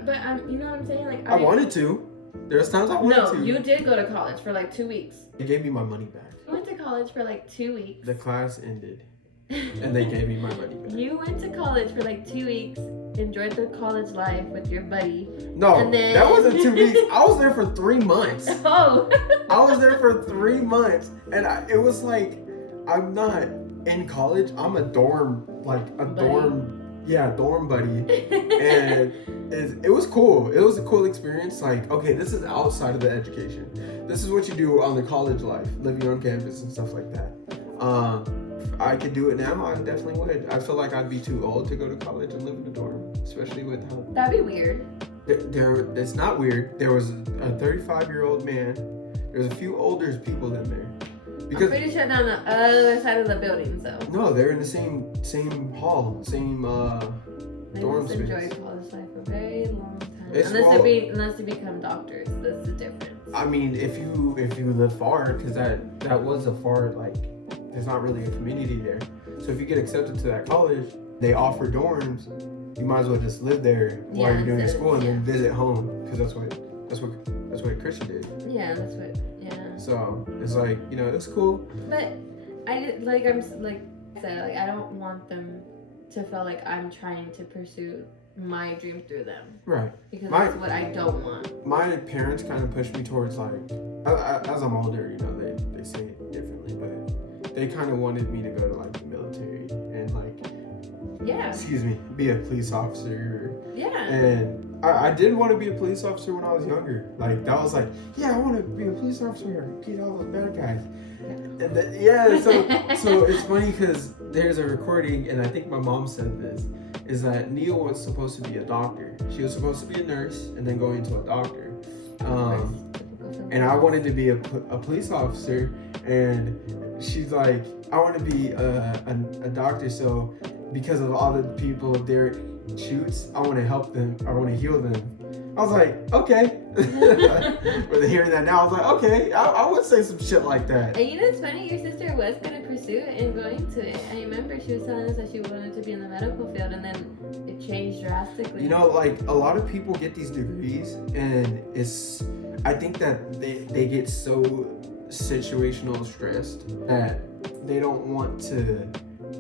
But you know what I'm saying? Like, I wanted to. There's times I wanted to. No, you did go to college for like 2 weeks. They gave me my money back. You went to college for like 2 weeks. The class ended, and they gave me my money back. You went to college for like 2 weeks, enjoyed the college life with your buddy. No, and then... that wasn't 2 weeks. I was there for 3 months. Oh. I was there for 3 months, and it was like, I'm not in college. I'm a dorm buddy, and it was cool. It was a cool experience. Like, okay, this is outside of the education. This is what you do on the college life, living on campus and stuff like that. I could do it now. I definitely would. I feel like I'd be too old to go to college and live in a dorm, especially with how. That'd be weird. It's not weird. There was a 35-year-old man. There's a few older people in there. Because, I'm pretty sure they're on the other side of the building, so. No, they're in the same hall, same dorm space. They enjoyed college life for a very long time. It's Unless they become doctors, that's the difference. I mean, if you live far, because that was a far, like, there's not really a community there. So if you get accepted to that college, they offer dorms. You might as well just live there while you're doing your school and then visit home, because that's what Christian did. Yeah, that's what. Yeah. So it's like, you know, it's cool. But I don't want them to feel like I'm trying to pursue my dream through them. Right. Because that's what I don't want. My parents kind of pushed me towards, like, as I'm older, you know, they say it differently, but they kind of wanted me to go to, like, the military and, like, be a police officer. Yeah. And I did want to be a police officer when I was younger. Like, that was like, yeah, I want to be a police officer and beat all those bad guys. And so it's funny because there's a recording, and I think my mom said this, is that Neil was supposed to be a doctor. She was supposed to be a nurse and then go into a doctor. And I wanted to be a police officer, and she's like, I want to be a doctor, so because of all the people Derek shoots, I want to help them, I want to heal them. I was like, okay. But hearing that now, I was like, okay, I would say some shit like that. And you know, it's funny, your sister was going to pursue it and go into it. I remember she was telling us that she wanted to be in the medical field, and then it changed drastically. You know, like, a lot of people get these degrees, and I think that they get so situational stressed that they don't want to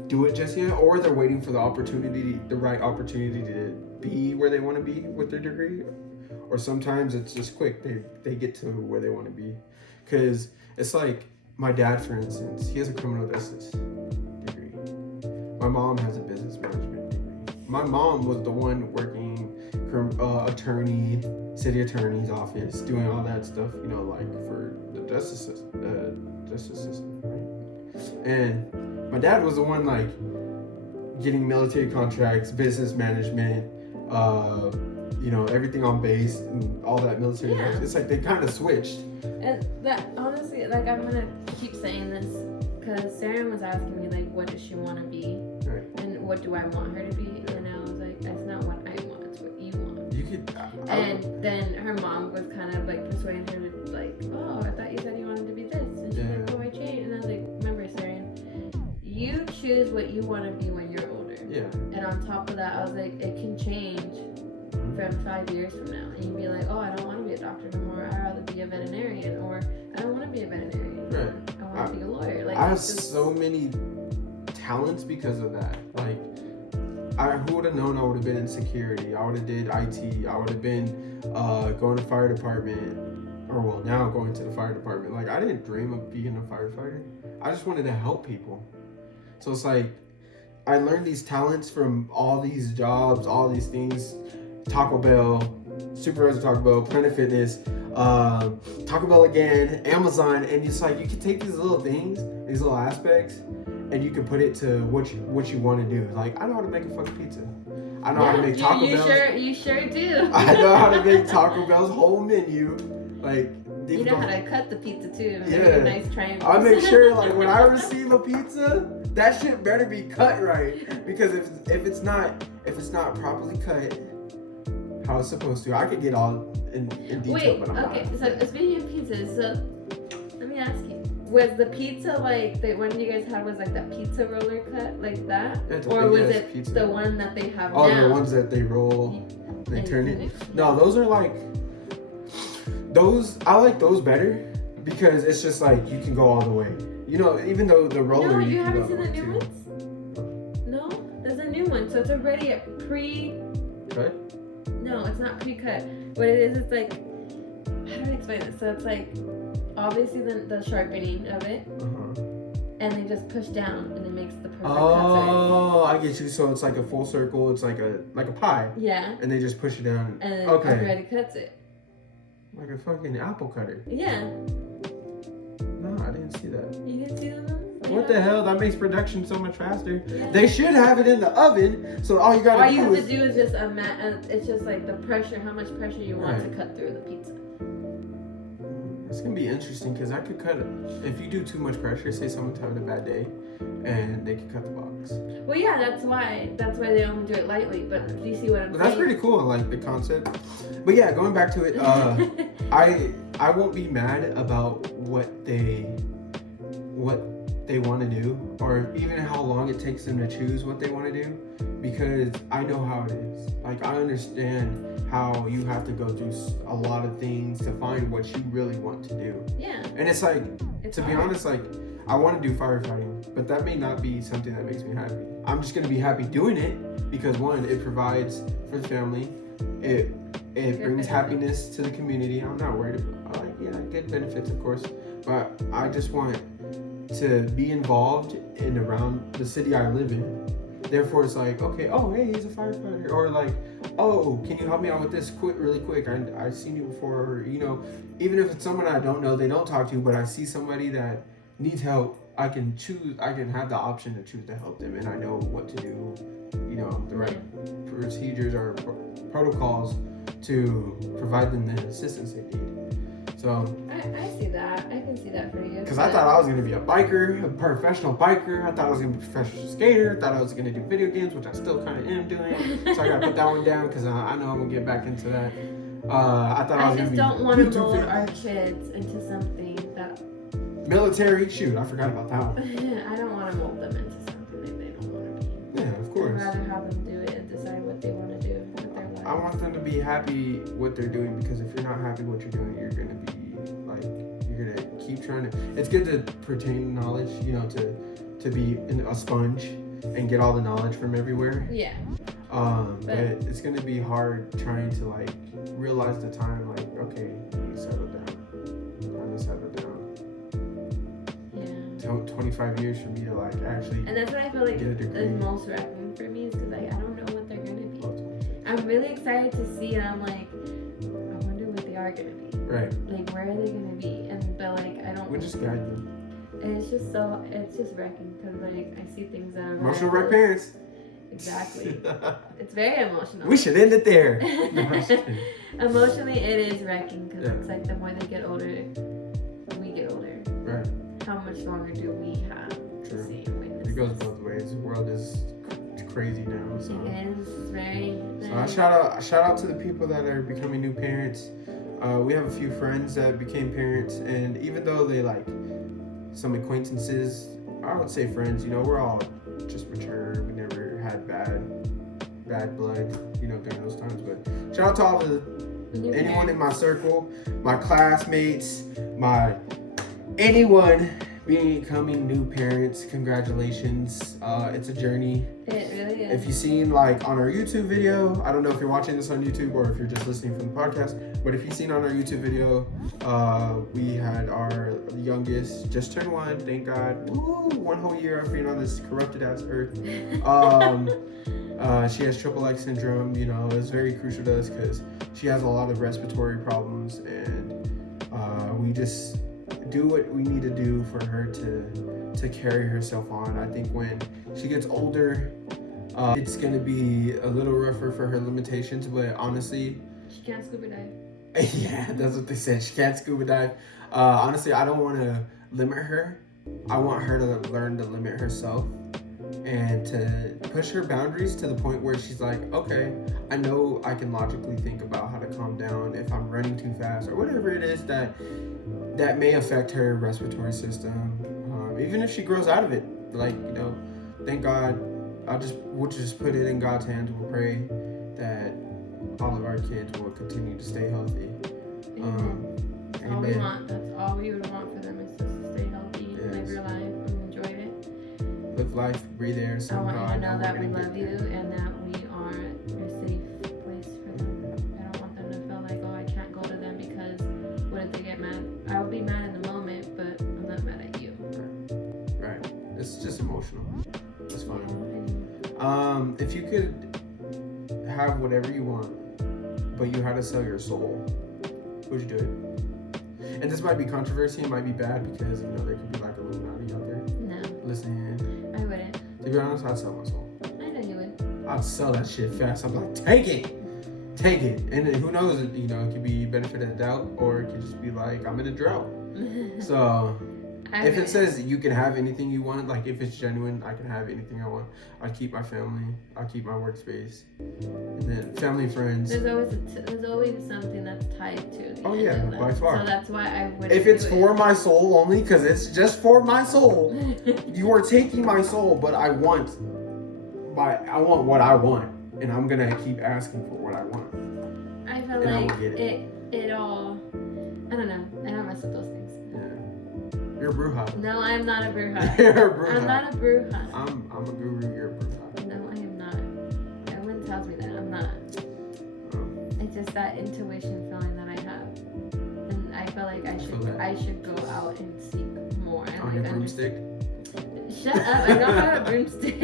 do it just yet, or they're waiting for the right opportunity to be where they want to be with their degree, or sometimes it's just quick, they get to where they want to be. Because it's like my dad, for instance, he has a criminal justice degree. My mom has a business management degree. My mom was the one working attorney, city attorney's office, doing all that stuff, you know, like for the justice system, right? And my dad was the one, like, getting military contracts, business management, you know, everything on base and all that military. Yeah. It's like they kind of switched. And that, honestly, like, I'm gonna keep saying this because Sarah was asking me, like, what does she want to be? Right. And what do I want her to be? And I was like, that's not what I want, it's what you want. You could. And then her mom was kind of like persuading her to, like, oh, I thought you said you wanted to be this. And she's like, oh, I changed. And I was like, remember, Sarah, you choose what you want to be when you're older. Yeah. And on top of that, I was like, it can change from 5 years from now. And you'd be like, oh, I don't want to be a doctor no more. I'd rather be a veterinarian. Or I don't want to be a veterinarian. Right. I want to be a lawyer. Like, I have so many talents because of that. Like, who would have known I would have been in security? I would have did IT. I would have been going to fire department. Or well, now going to the fire department. Like, I didn't dream of being a firefighter. I just wanted to help people. So it's like, I learned these talents from all these jobs, all these things. Taco Bell, Supervisor Taco Bell, Planet Fitness, Taco Bell again, Amazon, and it's like you can take these little things, these little aspects, and you can put it to what you want to do. Like, I know how to make a fucking pizza. I know how to make Taco Bell. You sure do. I know how to make Taco Bell's whole menu. Like, you know how to cut the pizza too. Yeah. Nice triangles. I make sure, like, when I receive a pizza, that shit better be cut right. Because if it's not properly cut how it's supposed to, I could get all in detail. Wait, but I'm okay, not. so speaking of pizzas, so let me ask you, was the pizza like the one you guys had was like that pizza roller cut like that? Or was it pizza. the one that they have Oh, now? the ones that they roll, they And turn it. No, those are like, I like those better because it's just like you can go all the way. You know, even though the roller, No, you you can go haven't all the seen way the new too. ones? No, there's a new one, so it's already a Right? No, it's not pre-cut. What it is, it's like, how do I explain it? So it's like, obviously the sharpening of it, and they just push down, and it makes the perfect cuts. Oh, I get you. So it's like a full circle. It's like a pie. Yeah. And they just push it down. And then okay. already cuts it. Like a fucking apple cutter. Yeah. No, I didn't see that. You didn't see them? What the hell? That makes production so much faster. Yeah. They should have it in the oven, so all you All gotta you do have is... to do is just it's just like the pressure, how much pressure you want Right. to cut through the pizza. It's gonna be interesting because I could cut it. If you do too much pressure, say someone's having a bad day, and they can cut the box. Well, yeah, that's why they only do it lightly. But do you see what I'm But saying? that's pretty cool, like the concept. But yeah, going back to it, I won't be mad about what they want to do, or even how long it takes them to choose what they want to do, because I know how it is. Like, I understand how you have to go through a lot of things to find what you really want to do. Yeah. And it's like, It's to be hard. honest, like, I want to do firefighting, but that may not be something that makes me happy. I'm just going to be happy doing it because, one, it provides for the family. It brings happiness to the community. I'm not worried about, like, yeah, I get benefits, of course, but I just want to be involved in around the city I live in. Therefore, it's like, okay, oh, hey, he's a firefighter. Or like, oh, can you help me out with this really quick? I've seen you before. Or, you know, even if it's someone I don't know, they don't talk to, but I see somebody that needs help, I can have the option to choose to help them, and I know what to do, you know, the right procedures or protocols to provide them the assistance they need. So I see that. I can see that for you. because I thought I was going to be a biker, a professional biker. I thought I was going to be a professional skater. I thought I was going to do video games, which I still kind of am doing. So I got to put that one down because I know I'm going to get back into that. I thought I was going to be don't want to YouTube mold video. our kids into something that... Military, shoot, I forgot about that one. I don't want to mold them into something that they don't want to be. Yeah, of course. I'd rather have them do it and decide what they want to do with their life. I want them to be happy what they're doing, because if you're not happy what you're doing, you're going to be like, you're going to keep trying to, it's good to pertain knowledge, you know, to be a sponge and get all the knowledge from everywhere. Yeah. But it's going to be hard trying to like realize the time, like, okay, you settle down. Time to settle down. Yeah. 25 years for me to like actually And that's what I feel like get a degree. is most wrecking for me, is because I don't know what they're going to be. I'm really excited to see, and I'm like, I wonder what they are going to be. Right. Like, where are they going to be? But like, I don't... We just guide them. And it's just wrecking, because like, I see things that are... Emotional wreck parents. Exactly. It's very emotional. We should end it there. No, I'm just kidding. Emotionally, it is wrecking because Yeah. it's like the more they get older, we get older. Right. How much longer do we have to True. see and witness? It goes both ways. The world is crazy now. So, It is very. so shout out to the people that are becoming new parents. We have a few friends that became parents, and even though they like some acquaintances, I would say friends. You know, we're all just mature. We never had bad blood. You know, during those times. But shout out to all of anyone in my circle, my classmates, anyone becoming new parents. Congratulations. It's a journey. It really is. If you've seen like on our YouTube video, I don't know if you're watching this on YouTube or if you're just listening from the podcast, but if you've seen on our YouTube video, we had our youngest just turned 1, thank God. Woo, 1 whole year of being on this corrupted ass earth. She has triple X syndrome. You know, it's very crucial to us because she has a lot of respiratory problems, and we just do what we need to do for her to carry herself on. I think when she gets older, it's gonna be a little rougher for her limitations, but honestly, She can't scuba dive. yeah, that's what they said. She can't scuba dive. Honestly, I don't want to limit her. I want her to learn to limit herself and to push her boundaries to the point where she's like, okay, I know I can logically think about how to calm down if I'm running too fast or whatever it is that may affect her respiratory system. Even if she grows out of it, like, you know, thank God. We'll just put it in God's hands. We'll pray that all of our kids will continue to stay healthy. That's all we want. That's all we would want for them is just to stay healthy, Yes. live your life, and enjoy it. Live life, breathe air. I want you to know that we love you and that we are a safe place for them. I don't want them to feel like, oh, I can't go to them because what if they get mad? I'll be mad in the moment, but I'm not mad at you. Right. It's just emotional. It's fine. Yeah, If you could have whatever you want, but you had to sell your soul, would you do it? And this might be controversy, it might be bad because, you know, there could be like Illuminati out there no, listening in. I wouldn't. To be honest, I'd sell my soul. I know you would. I'd sell that shit fast. I'm like, take it. And then who knows, you know, it could be benefit of the doubt, or it could just be like, I'm in a drought. So if it says you can have anything you want, like if it's genuine, I can have anything I want. I'd keep my family, I'll keep my workspace, and then family, friends. there's always something that's tied to the Oh, end yeah, of them. by far. So that's why I would. If it's for my soul only, because it's just for my soul, you are taking my soul, but I want what I want, and I'm gonna keep asking for what I want. I feel And I like won't get it all. I don't know. I don't mess with those things. Yeah. You're a bruja. No, I am not a bruja. You're a bruja. I'm not a bruja. I'm a guru. You're a bruja. No, I am not. Everyone tells me that I'm not. It's just that intuition feeling that I have, and I feel like I should go out and seek more. And On your broomstick. Shut up! I don't have a broomstick.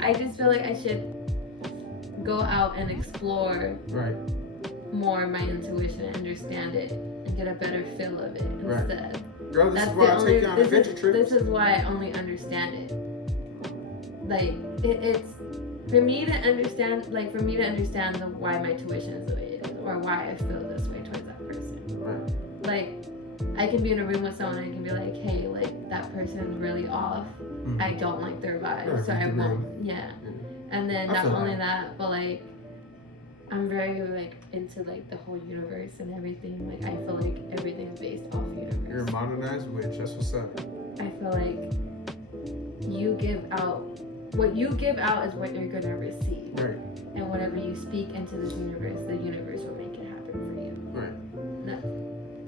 I just feel like I should go out and explore Right. more my intuition and understand it and get a better feel of it instead. Girl, this is why I take you on adventure trips. This is why I only understand it. Like it's for me to understand. Like for me to understand why my tuition is the way it is, or why I feel this way towards that person. Right. Like I can be in a room with someone and I can be like, hey, like that person's really off. Mm-hmm. I don't like their vibe, Yeah, so I read the won't. room. Yeah. And then I not feel only that. that, but like I'm very like into like the whole universe and everything. Like I feel like everything's based off universe. You're a modernized witch. That's what's up. I feel like you give out what you give out is what you're gonna receive. Right. And whatever you speak into this universe, the universe will make it happen for you. Right.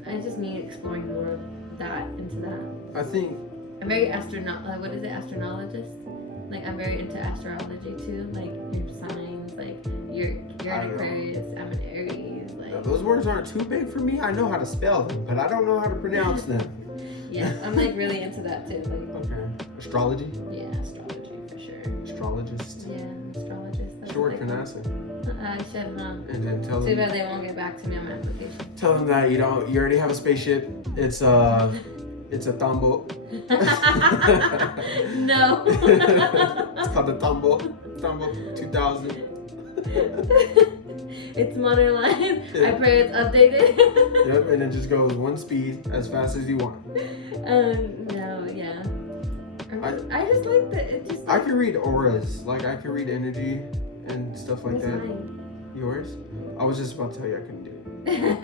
I just need exploring more of that into that. I think. I'm very astronologist. Like I'm very into astrology too. Like your signs, like you're an Aquarius, I'm an Aries. Like Now, those words aren't too big for me. I know how to spell them, but I don't know how to pronounce them. yeah, I'm like really into that too. Like Okay. Astrology? yeah, astrology for sure. Astrologist. Yeah, astrologist. That's Short what they call Canassa. it. I should, huh? And then tell Too them. bad they won't get back to me on my application. Tell them that you already have a spaceship. It's It's a tambo. No. It's called the tambo. Tambo 2000. It's modern life. Yeah. I pray it's updated. Yep, and it just goes one speed as fast as you want. No, yeah. I just like that. It just. I can read auras. Like, I can read energy and stuff like What's that. mine? Yours? I was just about to tell you I couldn't do it.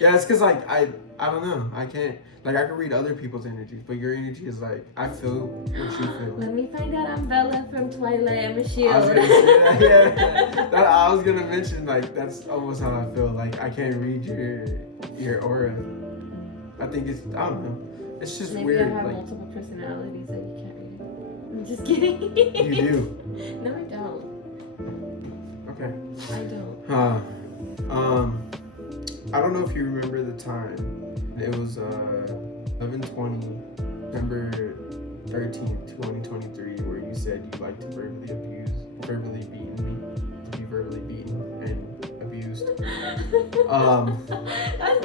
Yeah, it's because, like, I don't know. I can't. Like, I can read other people's energies, but your energy is like, I feel what you feel. Let me find out. I'm Bella from Twilight. I'm a shield. I was gonna say that, yeah. I was gonna mention, like, that's almost how I feel. Like, I can't read your aura. I think it's, I don't know. It's just Maybe weird. I have like, multiple personalities that you can't read. I'm just kidding. You do. No, I don't. Okay. I don't. I don't know if you remember the time. It was 11/20, November 13th, 2023, where you said you like to verbally beaten me, to be verbally beaten and abused. That's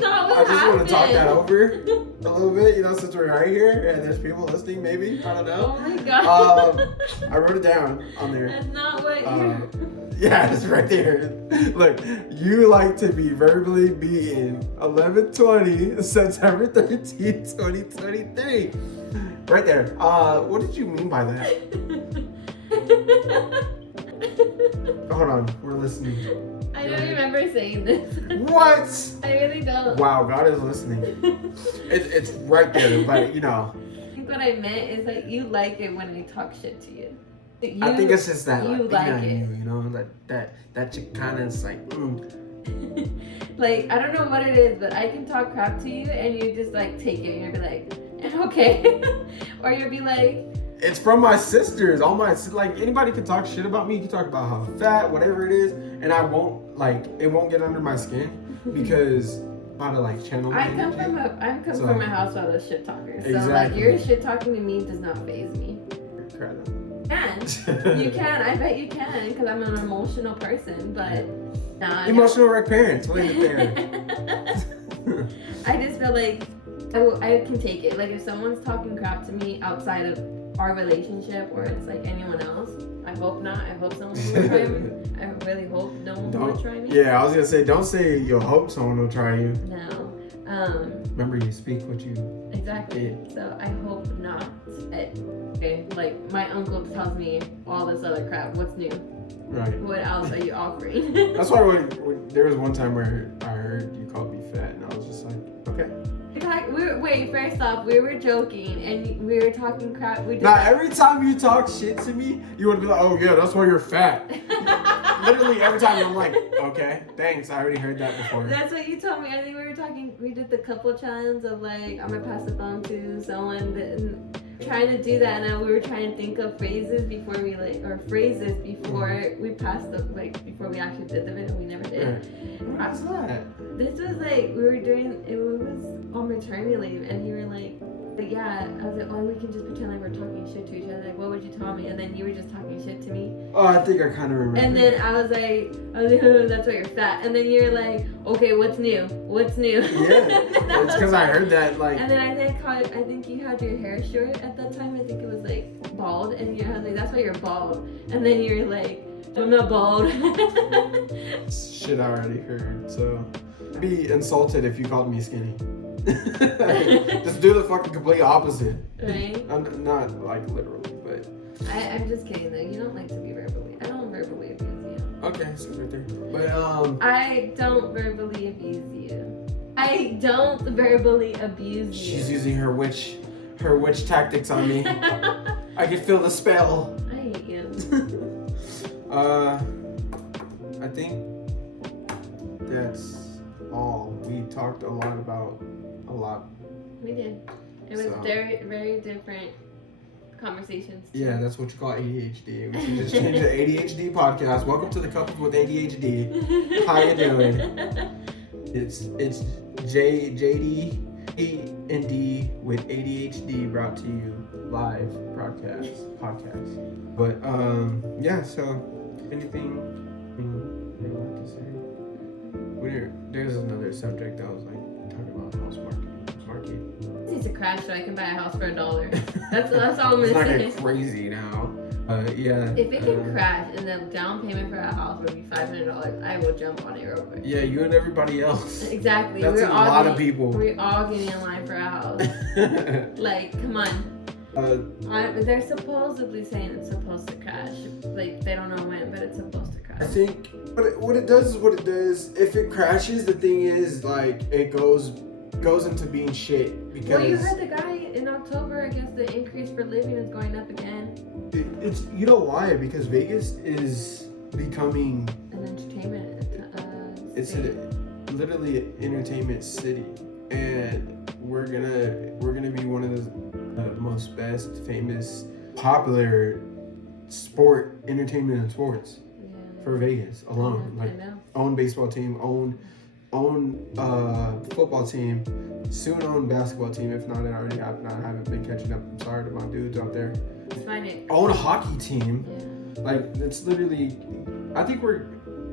not what I just want to talk that happened. over a little bit, since we're right here and there's people listening, maybe. I don't know. Oh my god. I wrote it down on there. That's not what you. Yeah, it's right there. Look, you like to be verbally beaten 11/20, September 13th, 2023. Right there. What did you mean by that? Hold on, we're listening. I don't remember saying this. What? I really don't. Wow, God is listening. It's right there, but I think what I meant is that you like it when I talk shit to you. I think it's just that you like like it. that you kind of is like, Like, I don't know what it is, but I can talk crap to you and you just like take it and you'll be like, okay. Or you'll be like, it's from my sisters. Like, anybody can talk shit about me. You can talk about how fat, whatever it is, and I won't, it won't get under my skin because how to like channel my I come energy. from a house full of shit talkers. So like Exactly. your shit talking to me does not faze me. You can. I bet you can, because I'm an emotional person. But nah, Emotional wreck parents. What is it there? I just feel like I can take it. Like if someone's talking crap to me outside of our relationship, or it's like anyone else. I hope not. I hope someone will try me. I really hope no one will try me. Yeah, I was gonna say, don't say you'll hope someone will try you. No. Remember, you speak what you. Exactly. So I hope not. Okay, like my uncle tells me all this other crap. What's new? Right. What else are you offering? That's why when there was one time where I heard you called me fat, and I was just like, okay. Wait, first off, we were joking and we were talking crap. Now, every time you talk shit to me, you would be like, oh yeah, that's why you're fat. Literally every time I'm like, okay, thanks, I already heard that before. That's what you told me. I think we did the couple challenge of like, I'm gonna pass the phone to someone trying to do that, and we were trying to think of phrases before we passed before we actually did the video. We never did. What was that? This was like, it was on maternity leave, and you were like, but yeah, I was like, oh, we can just pretend like we're talking shit to each other. Like, what would you tell me? And then you were just talking shit to me. Oh, I think I kind of remember. And then I was like, oh, that's why you're fat. And then you're like, okay, what's new? What's new? Yeah, it's because I heard that, like. And then I think you had your hair short at that time. I think it was like bald, and I was like, that's why you're bald. And then you're like, I'm not bald. Shit, I already heard. So, I'd be insulted if you called me skinny. Just do the fucking complete opposite. Right? I'm not like literally, but. I'm just kidding though. You don't like to be verbally. I don't verbally abuse you. Okay, so right there. But I don't verbally abuse you. I don't verbally abuse you. she's using her witch tactics on me. I can feel the spell. I hate you. I think that's all. We talked a lot about a lot. We did. It was So. very, very different conversations. Yeah, that's what you call ADHD. We should just change the ADHD podcast. Welcome to the Couples with ADHD. How you doing? It's JD and D with ADHD brought to you live podcast. But yeah. So anything you would like to say? There's another subject that was like talking about house market. needs to crash so I can buy a house for $1. That's all I'm It's gonna not say. getting crazy now. Yeah. If it can crash and the down payment for a house would be $500, I will jump on it real quick. Yeah, you and everybody else. Exactly. That's a lot of people. We're all getting in line for a house. Like, come on. They're supposedly saying it's supposed to crash. Like, they don't know when, but it's supposed to crash. I think what it does is what it does. If it crashes, the thing is, like, it goes into being shit because. Well, you heard the guy in October. I guess the increase for living is going up again. It's you know why? Because Vegas is becoming an entertainment. It's literally an entertainment city, and we're gonna be one of the most best, famous, popular entertainment and sports for Vegas alone. Yeah, like own baseball team, own football team, soon own basketball team. If not, it already happened. I haven't been catching up. I'm sorry to my dudes out there. It's fine. Own a hockey team. Yeah. Like it's literally. I think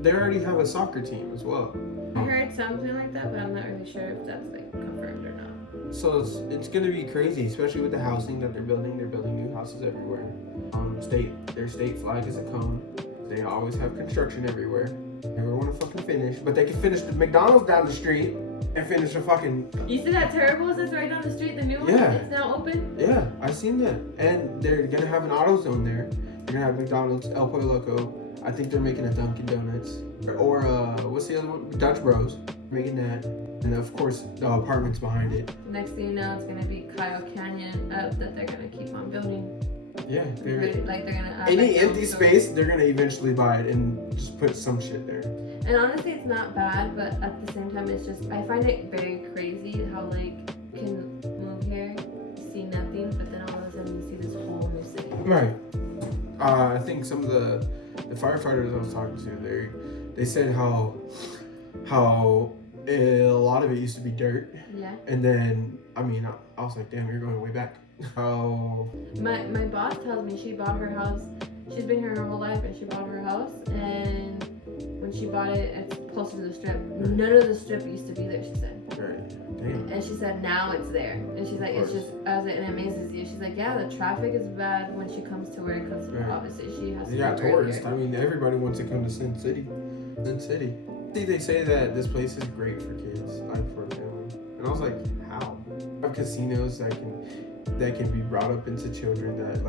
they already have a soccer team as well. I heard something like that, but I'm not really sure if that's like confirmed or not. So it's gonna be crazy, especially with the housing that they're building. They're building new houses everywhere. Their state flag is a cone. They always have construction everywhere. Never want to fucking finish, but they can finish the McDonald's down the street and finish the fucking. You see that Terrible's that's right down the street, the new one? Yeah. It's now open? Yeah, I've seen that. And they're gonna have an AutoZone there. They're gonna have McDonald's, El Pollo Loco. I think they're making a Dunkin' Donuts. Or what's the other one? Dutch Bros. Making that. And of course, the apartments behind it. Next thing you know, it's gonna be Kyle Canyon up that they're gonna keep on building. Yeah, they're gonna any empty space, they're gonna eventually buy it and just put some shit there. And honestly, it's not bad, but at the same time, it's just I find it very crazy how like you can move here, see nothing, but then all of a sudden you see this whole new city. Right. I think some of the firefighters I was talking to, they said how a lot of it used to be dirt. Yeah. And then I was like, damn, you're going way back. How my boss tells me she bought her house. She's been here her whole life, and she bought her house. And when she bought it, it's closer to the strip. None of the strip used to be there. She said. Right. Damn. And she said now it's there. And she's like, it's just. I was like, and it amazes you. She's like, yeah, the traffic is bad when she comes to work because obviously she has to. Yeah, tourists. I mean, everybody wants to come to Sin City. See, they say that this place is great for kids, like for a family. And I was like, how? I have casinos that can be brought up into children that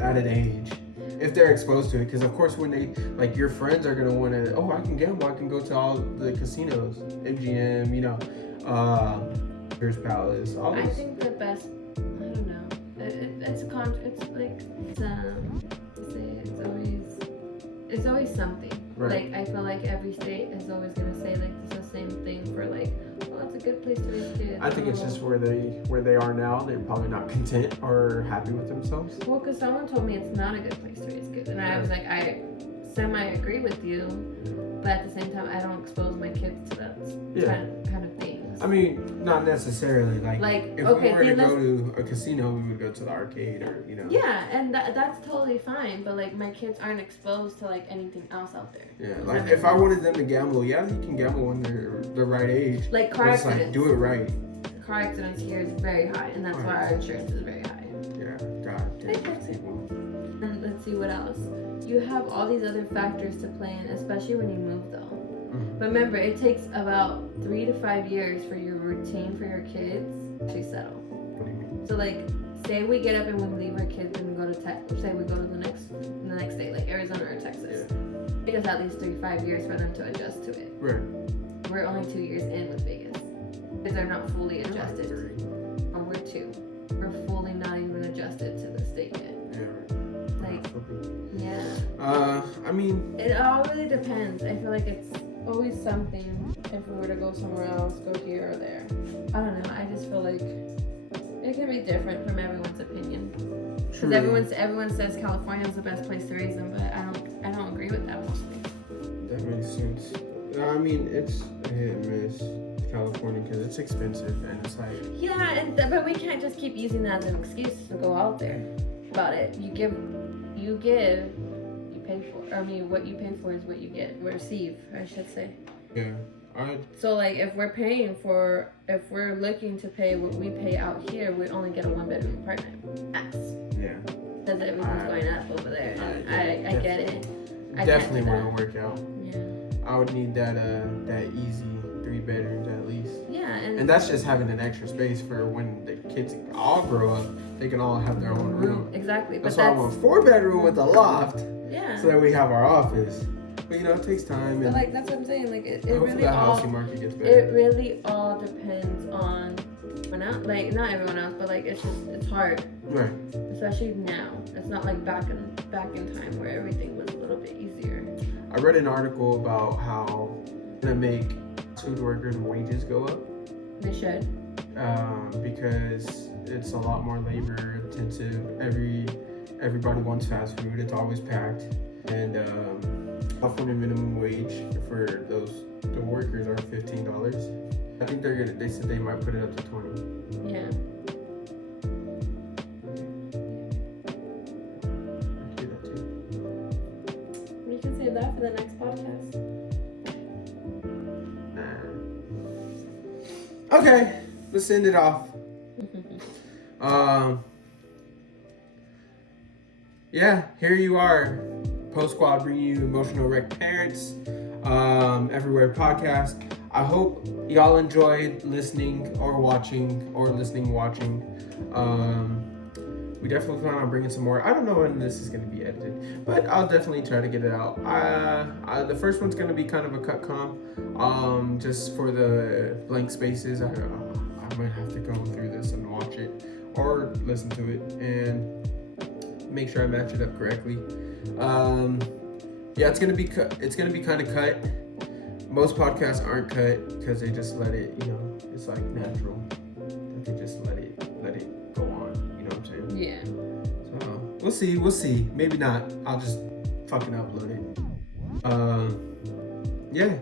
at an age, if they're exposed to it. Because of course, when they your friends are gonna want to, I can gamble, I can go to all the casinos, MGM, Bears Palace, all those. I think the best. I don't know. It's always something. Right. Like I feel like every state is always gonna say like it's the same thing for it's a good place to raise kids. I think it's just where they are now. They're probably not content or happy with themselves. Well, because someone told me it's not a good place to raise kids, and I was like, I semi-agree with you, but at the same time, I don't expose my kids to that kind of things. I mean, not necessarily. If we were to go to a casino, we would go to the arcade or Yeah, and that's totally fine. But my kids aren't exposed to anything else out there. Yeah, if I wanted them to gamble, you can gamble when they're the right age. Like car accidents. Do it right. Car accidents here is very high, and that's why our insurance is very high. Yeah, God damn people. And let's see what else. You have all these other factors to play in, especially when you move though. But remember, it takes about 3 to 5 years for your routine for your kids to settle. What do you mean? So say we get up and we leave our kids and we go to say we go to the next state, like Arizona or Texas. It takes at least 3 to 5 years for them to adjust to it. Right. We're only 2 years in with Vegas because they're not fully adjusted. Or we're 2. We're fully not even adjusted to the state yet. I mean, it all really depends. I feel like it's always something. If we were to go somewhere else, go here or there. I don't know. I just feel like it can be different from everyone's opinion. Because everyone says California is the best place to raise them, but I don't agree with that mostly. That makes sense. I mean, it's a hit and miss, California, because it's expensive and it's but we can't just keep using that as an excuse to go out there. About it, you give, you pay for. I mean, what you pay for is what you get, receive, I should say. Yeah. So like if we're looking to pay what we pay out here, we only get a 1-bedroom apartment max. Yeah. Because everything's going up over there. And I get it. Definitely wouldn't work out. Yeah. I would need that easy 3 bedrooms at least. Yeah, and that's just having an extra space for when the kids all grow up. They can all have their own room. Exactly. That's why I want a 4-bedroom with a loft. Yeah. So that we have our office. But it takes time. But And like that's what I'm saying. Like it hopefully really the all. housing market gets better. It really all depends on everyone else. Like not everyone else, but like it's hard. Right. Especially now. It's not like back in time where everything was a little bit easier. I read an article about how to make food workers' wages go up. They should. Because it's a lot more labor intensive. Everybody wants fast food. It's always packed. And California minimum wage for the workers are $15. I think they said they might put it up to 20. Yeah. I can do that too. We can save that for the next podcast. Nah. Okay, let's end it off. Yeah, here you are. PoeSquad bringing you emotional wreck parents, everywhere podcast. I hope y'all enjoyed listening or watching, watching. We definitely plan on bringing some more. I don't know when this is going to be edited, but I'll definitely try to get it out. The first one's going to be kind of a cut comp, just for the blank spaces. I might have to go through this and watch it or listen to it and make sure I match it up correctly. Yeah, it's gonna be kind of cut. Most podcasts aren't cut because they just let it, it's like natural. They just let it go on. You know what I'm saying? Yeah. So we'll see. Maybe not. I'll just fucking upload it. Yeah.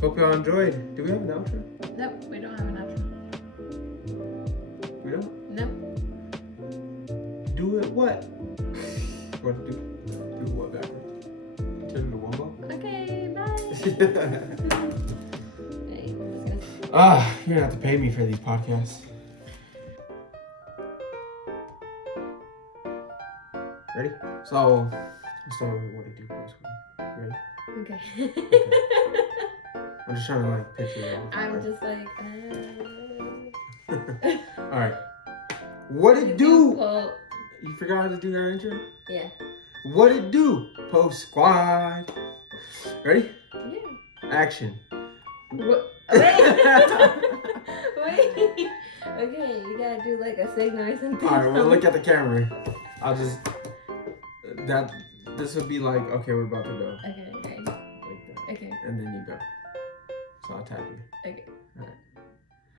Hope y'all enjoyed. Do we have an outro? Nope, we don't have an outro. We don't? Nope. Do it what? What do what backwards? Turn into Wumbo? Okay, bye. Hey, I'm just you're gonna have to pay me for these podcasts. Ready? So, let's start with what to do PoeSquad. Ready? Okay. I'm just trying to like picture it. I'm just like, Alright. What it do? Well, You forgot how to do our intro? yeah. What it do? PoeSquad. Ready? Yeah. Action. What? Wait. Wait. Okay, you gotta do like a signal or something. Alright, well look at the camera. This would be like, okay, we're about to go. Okay, okay. Like that. Okay. And then you go. So I'll tap you. Okay.